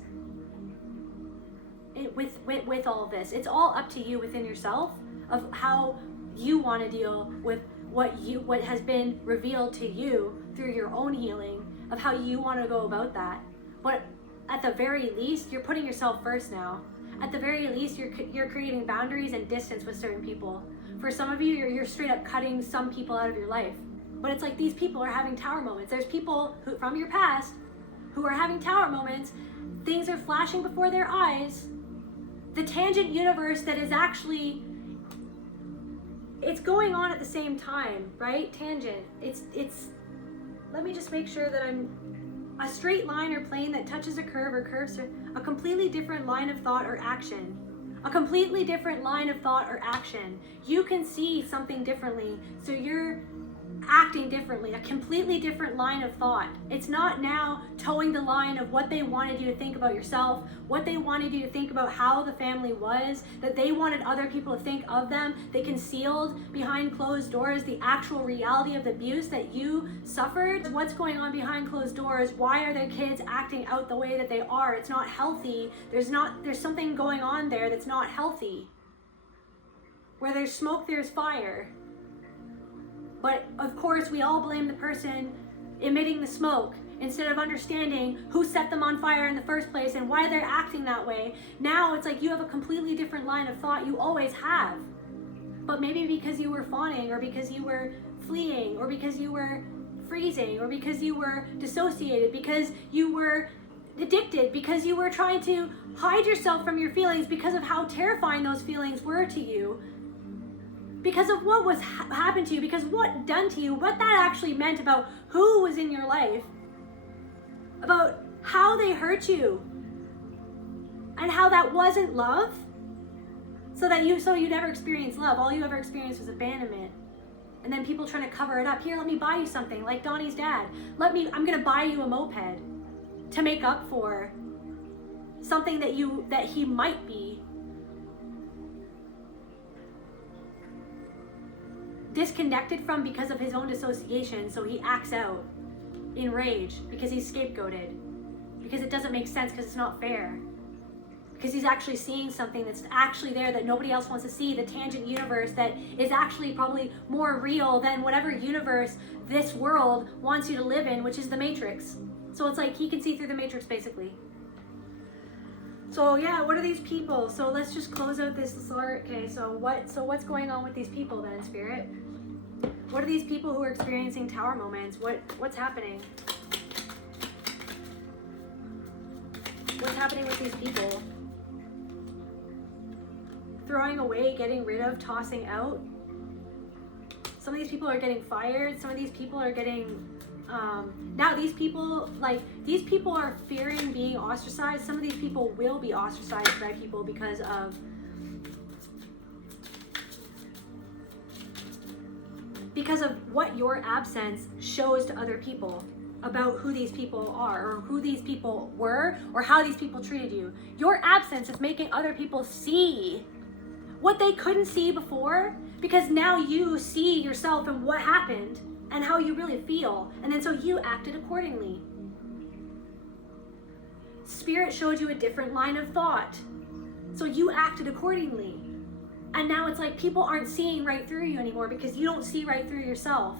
with all of this. It's all up to you within yourself of how you want to deal with what has been revealed to you through your own healing, of how you want to go about that. But at the very least, you're putting yourself first now. At the very least, you're creating boundaries and distance with certain people. For some of you, you're straight up cutting some people out of your life. But it's like these people are having tower moments. There's people who, from your past, who are having tower moments. Things are flashing before their eyes. The tangent universe that is actually, it's going on at the same time, right? Tangent. It's. Let me just make sure that I'm a straight line or plane that touches a curve or curves a completely different line of thought or action. A completely different line of thought or action. You can see something differently. So you're acting differently, a completely different line of thought. It's not now towing the line of what they wanted you to think about yourself, what they wanted you to think about how the family was, that they wanted other people to think of them. They concealed behind closed doors the actual reality of the abuse that you suffered. What's going on behind closed doors? Why are their kids acting out the way that they are? It's not healthy. There's something going on there that's not healthy. Where there's smoke, there's fire. But of course, we all blame the person emitting the smoke instead of understanding who set them on fire in the first place and why they're acting that way. Now it's like you have a completely different line of thought. You always have. But maybe because you were fawning, or because you were fleeing, or because you were freezing, or because you were dissociated, because you were addicted, because you were trying to hide yourself from your feelings because of how terrifying those feelings were to you. Because of what was happened to you, because what done to you, what that actually meant about who was in your life, about how they hurt you, and how that wasn't love, so you never experienced love. All you ever experienced was abandonment. And then people trying to cover it up. Here, let me buy you something, like Donnie's dad. I'm gonna buy you a moped to make up for something that he might be disconnected from because of his own dissociation. So he acts out in rage because he's scapegoated, because it doesn't make sense, because it's not fair, because he's actually seeing something that's actually there that nobody else wants to see, the tangent universe that is actually probably more real than whatever universe this world wants you to live in, which is the Matrix. So it's like he can see through the Matrix basically. So yeah, what are these people? So let's just close out this. Okay, so what's going on with these people then, Spirit? What are these people who are experiencing tower moments? What's happening? What's happening with these people? Throwing away, getting rid of, tossing out. Some of these people are getting fired. Some of these people are getting now these people are fearing being ostracized. Some of these people will be ostracized by people because of what your absence shows to other people about who these people are, or who these people were, or how these people treated you. Your absence is making other people see what they couldn't see before, because now you see yourself and what happened and how you really feel, and then so you acted accordingly. Spirit showed you a different line of thought, so you acted accordingly. And now it's like people aren't seeing right through you anymore because you don't see right through yourself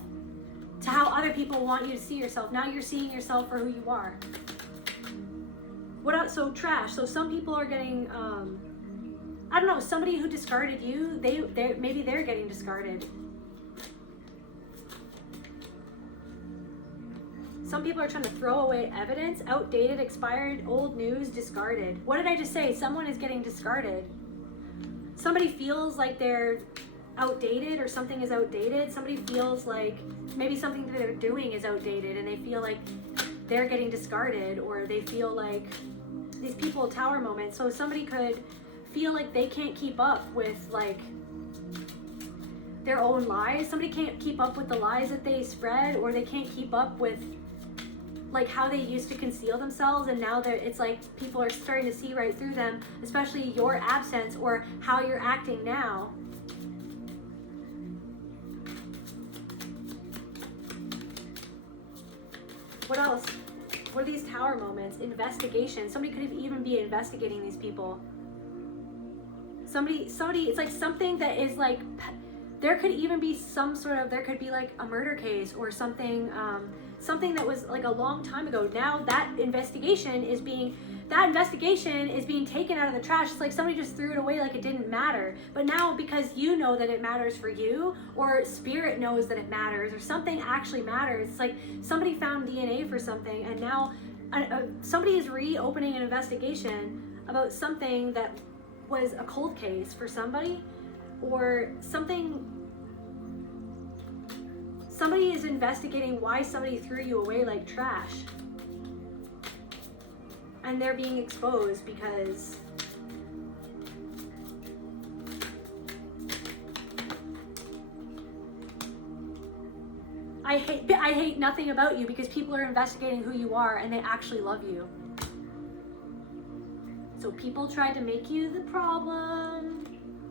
to how other people want you to see yourself. Now you're seeing yourself for who you are. What else? So trash. So some people are getting, I don't know, somebody who discarded you, maybe they're getting discarded. Some people are trying to throw away evidence, outdated, expired, old news, discarded. What did I just say? Someone is getting discarded. Somebody feels like they're outdated, or something is outdated. Somebody feels like maybe something that they're doing is outdated and they feel like they're getting discarded, or they feel like these people tower moments. So somebody could feel like they can't keep up with like their own lies. Somebody can't keep up with the lies that they spread, or they can't keep up with like how they used to conceal themselves, and now it's like people are starting to see right through them, especially your absence or how you're acting now. What else? What are these tower moments? Investigation. Somebody could even be investigating these people. Somebody, it's like something that is like, there could even be there could be like a murder case or something, something that was like a long time ago. Now that investigation is being taken out of the trash. It's like somebody just threw it away like it didn't matter. But now, because you know that it matters for you, or spirit knows that it matters, or something actually matters. It's like somebody found DNA for something, and now somebody is reopening an investigation about something that was a cold case for somebody, or something. Somebody is investigating why somebody threw you away like trash. And they're being exposed because I hate nothing about you because people are investigating who you are and they actually love you. So people tried to make you the problem.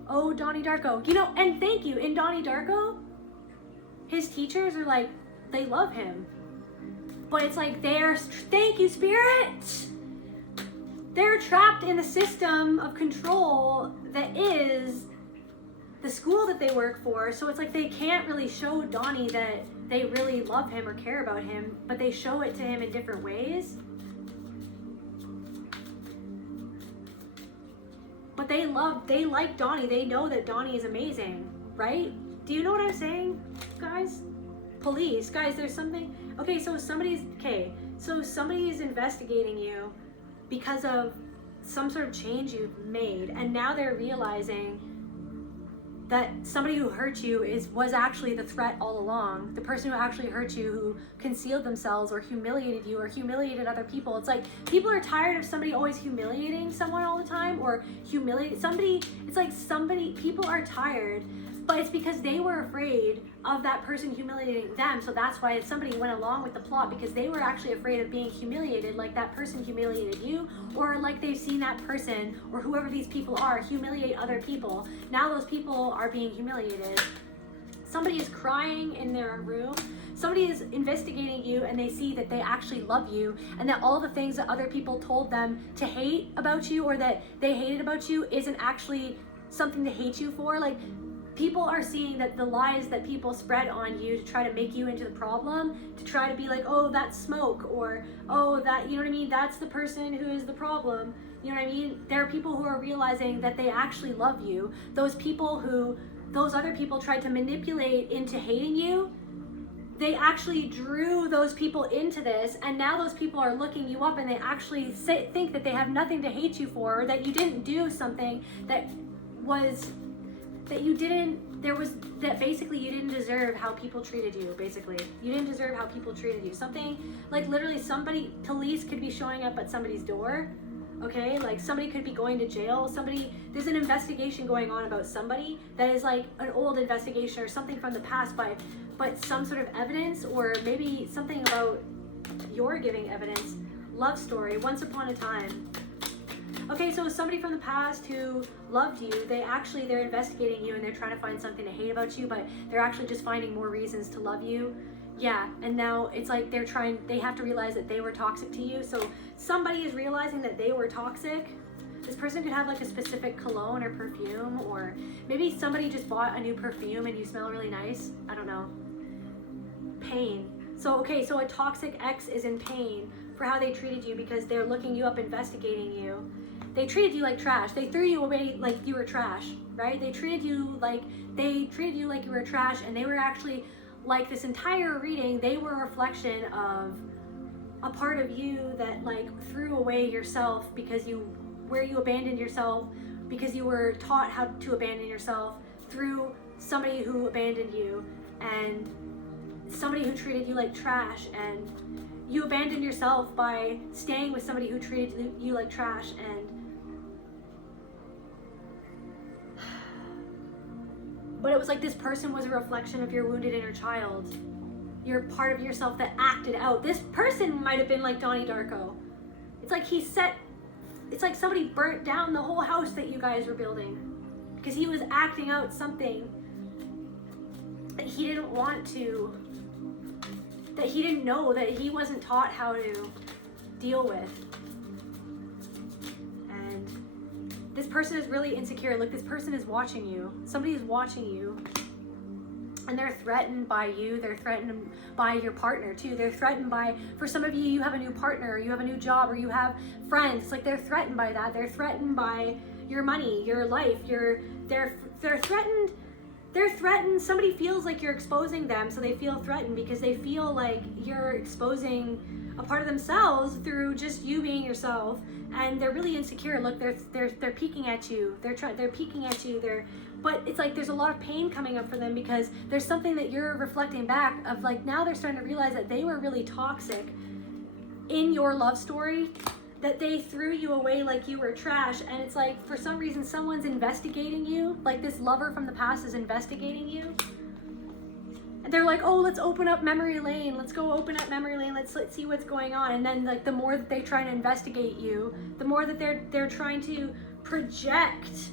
Oh, Donnie Darko. You know, and thank you. In Donnie Darko, his teachers are like, they love him. But it's like thank you, Spirit. They're trapped in the system of control that is the school that they work for. So it's like they can't really show Donnie that they really love him or care about him, but they show it to him in different ways. But they like Donnie. They know that Donnie is amazing, right? Do you know what I'm saying, guys? Police, guys, there's something. Okay, so somebody's investigating you because of some sort of change you've made, and now they're realizing that somebody who hurt you was actually the threat all along. The person who actually hurt you, who concealed themselves or humiliated you or humiliated other people. It's like people are tired of somebody always humiliating someone all the time, or humiliate somebody. It's like people are tired, but it's because they were afraid of that person humiliating them. So that's why somebody went along with the plot, because they were actually afraid of being humiliated like that person humiliated you, or like they've seen that person or whoever these people are humiliate other people. Now those people are being humiliated. Somebody is crying in their room. Somebody is investigating you and they see that they actually love you, and that all the things that other people told them to hate about you or that they hated about you isn't actually something to hate you for. Like, people are seeing that the lies that people spread on you to try to make you into the problem, to try to be like, oh, that's smoke, or oh, that, you know what I mean, that's the person who is the problem. You know what I mean? There are people who are realizing that they actually love you. Those other people tried to manipulate into hating you, they actually drew those people into this, and now those people are looking you up and they actually think that they have nothing to hate you for, or that you didn't do something that basically you didn't deserve how people treated you. Basically, you didn't deserve how people treated you. Something like literally police could be showing up at somebody's door. Okay, like somebody could be going to jail. There's an investigation going on about somebody that is like an old investigation or something from the past, but some sort of evidence, or maybe something about your giving evidence. Love story, once upon a time. Okay, so somebody from the past who loved you, they're investigating you and they're trying to find something to hate about you, but they're actually just finding more reasons to love you. Yeah, and now it's like they have to realize that they were toxic to you. So somebody is realizing that they were toxic. This person could have like a specific cologne or perfume, or maybe somebody just bought a new perfume and you smell really nice. I don't know. Pain. So a toxic ex is in pain for how they treated you because they're looking you up, investigating you. They treated you like trash. They threw you away like you were trash, right? They treated you like you were trash, and they were actually, like, this entire reading, they were a reflection of a part of you that like threw away yourself where you abandoned yourself because you were taught how to abandon yourself through somebody who abandoned you, and somebody who treated you like trash, and you abandoned yourself by staying with somebody who treated you like trash. But it was like this person was a reflection of your wounded inner child. You're part of yourself that acted out. This person might have been like Donnie Darko. It's like somebody burnt down the whole house that you guys were building because he was acting out something that he didn't want to, that he didn't know, that he wasn't taught how to deal with. This person is really insecure. Look, this person is watching you. Somebody is watching you. And they're threatened by you. They're threatened by your partner too. They're threatened by, for some of you, you have a new partner, or you have a new job, or you have friends. It's like they're threatened by that. They're threatened by your money, your life. They're threatened. They're threatened. Somebody feels like you're exposing them, so they feel threatened because they feel like you're exposing a part of themselves through just you being yourself. And they're really insecure. Look, they're peeking at you. They're peeking at you. But it's like there's a lot of pain coming up for them because there's something that you're reflecting back of, like, now they're starting to realize that they were really toxic in your love story, that they threw you away like you were trash. And it's like, for some reason, someone's investigating you. Like, this lover from the past is investigating you. they're like, oh, let's open up memory lane. Let's go open up memory lane. Let's see what's going on. And then like the more that they try to investigate you, the more that they're trying to project.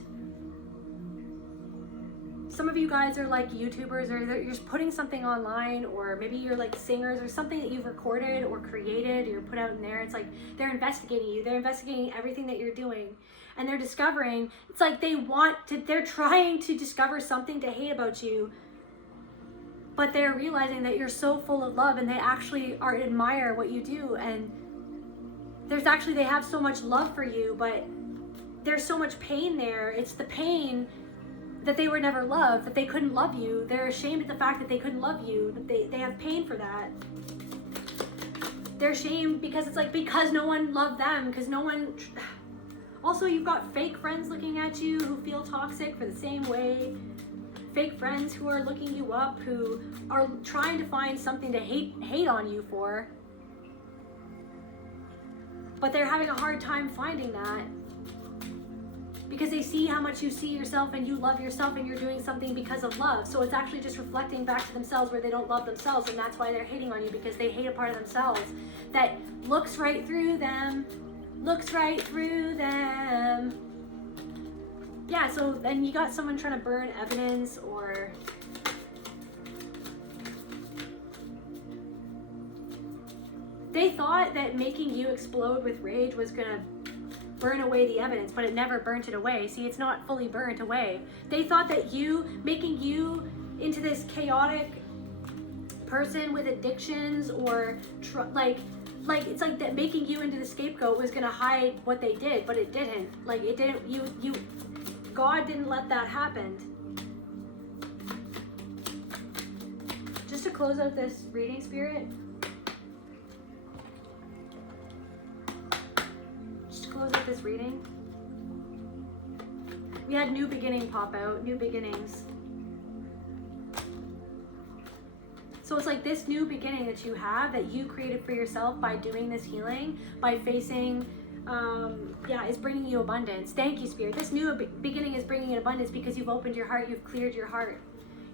Some of you guys are like YouTubers, or you're just putting something online, or maybe you're like singers or something that you've recorded or created or you're put out in there. It's like they're investigating you. They're investigating everything that you're doing. And they're discovering, it's like they're trying to discover something to hate about you, but they're realizing that you're so full of love and they actually admire what you do. And they have so much love for you, but there's so much pain there. It's the pain that they were never loved, that they couldn't love you. They're ashamed of the fact that they couldn't love you, that they have pain for that. They're ashamed because it's like, because no one loved them, because no one... Also, you've got fake friends looking at you who feel toxic for the same way. Fake friends who are looking you up, who are trying to find something to hate on you for. But they're having a hard time finding that, because they see how much you see yourself and you love yourself and you're doing something because of love. So it's actually just reflecting back to themselves where they don't love themselves, and that's why they're hating on you, because they hate a part of themselves that looks right through them. Yeah, so then you got someone trying to burn evidence, or they thought that making you explode with rage was gonna burn away the evidence, but it never burnt it away. See, it's not fully burnt away. They thought that making you into this chaotic person with addictions, or like it's like that making you into the scapegoat was gonna hide what they did, but it didn't. Like it didn't. God didn't let that happen. Just to close out this reading, Spirit. Close out this reading. We had new beginning pop out, new beginnings. So it's like this new beginning that you have, that you created for yourself by doing this healing, by facing, is bringing you abundance. Thank you, Spirit. This new beginning is bringing in abundance because you've opened your heart, you've cleared your heart,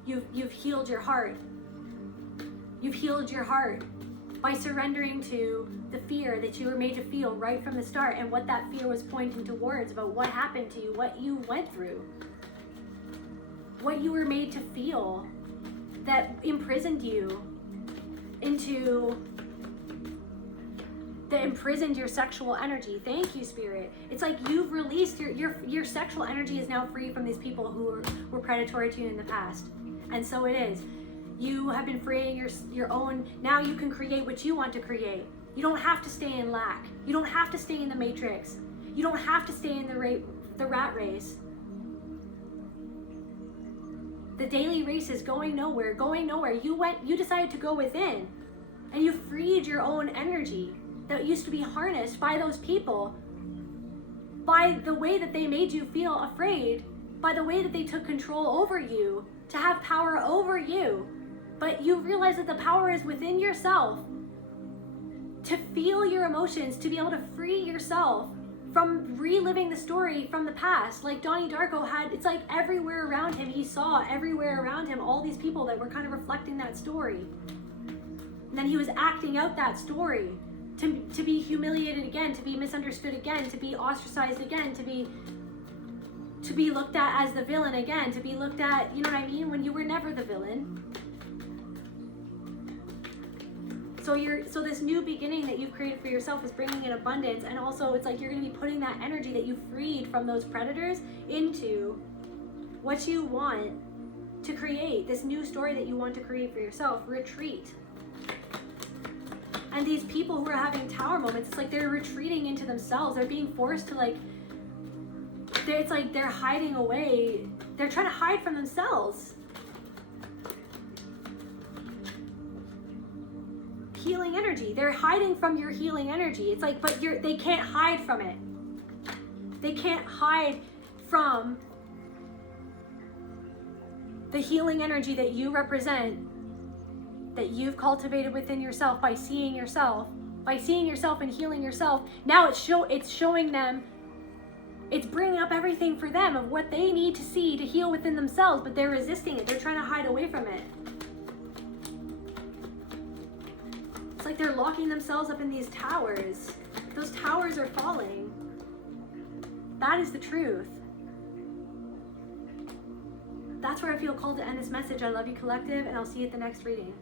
you've healed your heart. You've healed your heart by surrendering to the fear that you were made to feel right from the start, and what that fear was pointing towards about what happened to you, what you went through, what you were made to feel that imprisoned you that imprisoned your sexual energy. Thank you, Spirit. It's like you've released your sexual energy is now free from these people who were predatory to you in the past. And so it is. You have been freeing your own. Now you can create what you want to create. You don't have to stay in lack. You don't have to stay in the matrix. You don't have to stay in the rat race. The daily race is going nowhere. You decided to go within, and you freed your own energy that used to be harnessed by those people, by the way that they made you feel afraid, by the way that they took control over you, to have power over you. But you realize that the power is within yourself, to feel your emotions, to be able to free yourself from reliving the story from the past. Like Donnie Darko had, it's like everywhere around him, he saw everywhere around him all these people that were kind of reflecting that story. And then he was acting out that story to be humiliated again, to be misunderstood again, to be ostracized again, to be looked at as the villain again, to be looked at, you know what I mean, when you were never the villain. So this new beginning that you've created for yourself is bringing in abundance, and also it's like you're going to be putting that energy that you freed from those predators into what you want to create, this new story that you want to create for yourself. Retreat. And these people who are having tower moments, it's like they're retreating into themselves. They're being forced to it's like they're hiding away. They're trying to hide from themselves. Healing energy. They're hiding from your healing energy. It's like, but they can't hide from it. They can't hide from the healing energy that you represent, that you've cultivated within yourself by seeing yourself and healing yourself. Now it's showing them, it's bringing up everything for them of what they need to see to heal within themselves, but they're resisting it. They're trying to hide away from it. like they're locking themselves up in these towers. Those towers are falling. That is the truth. That's where I feel called to end this message. I love you, collective, and I'll see you at the next reading.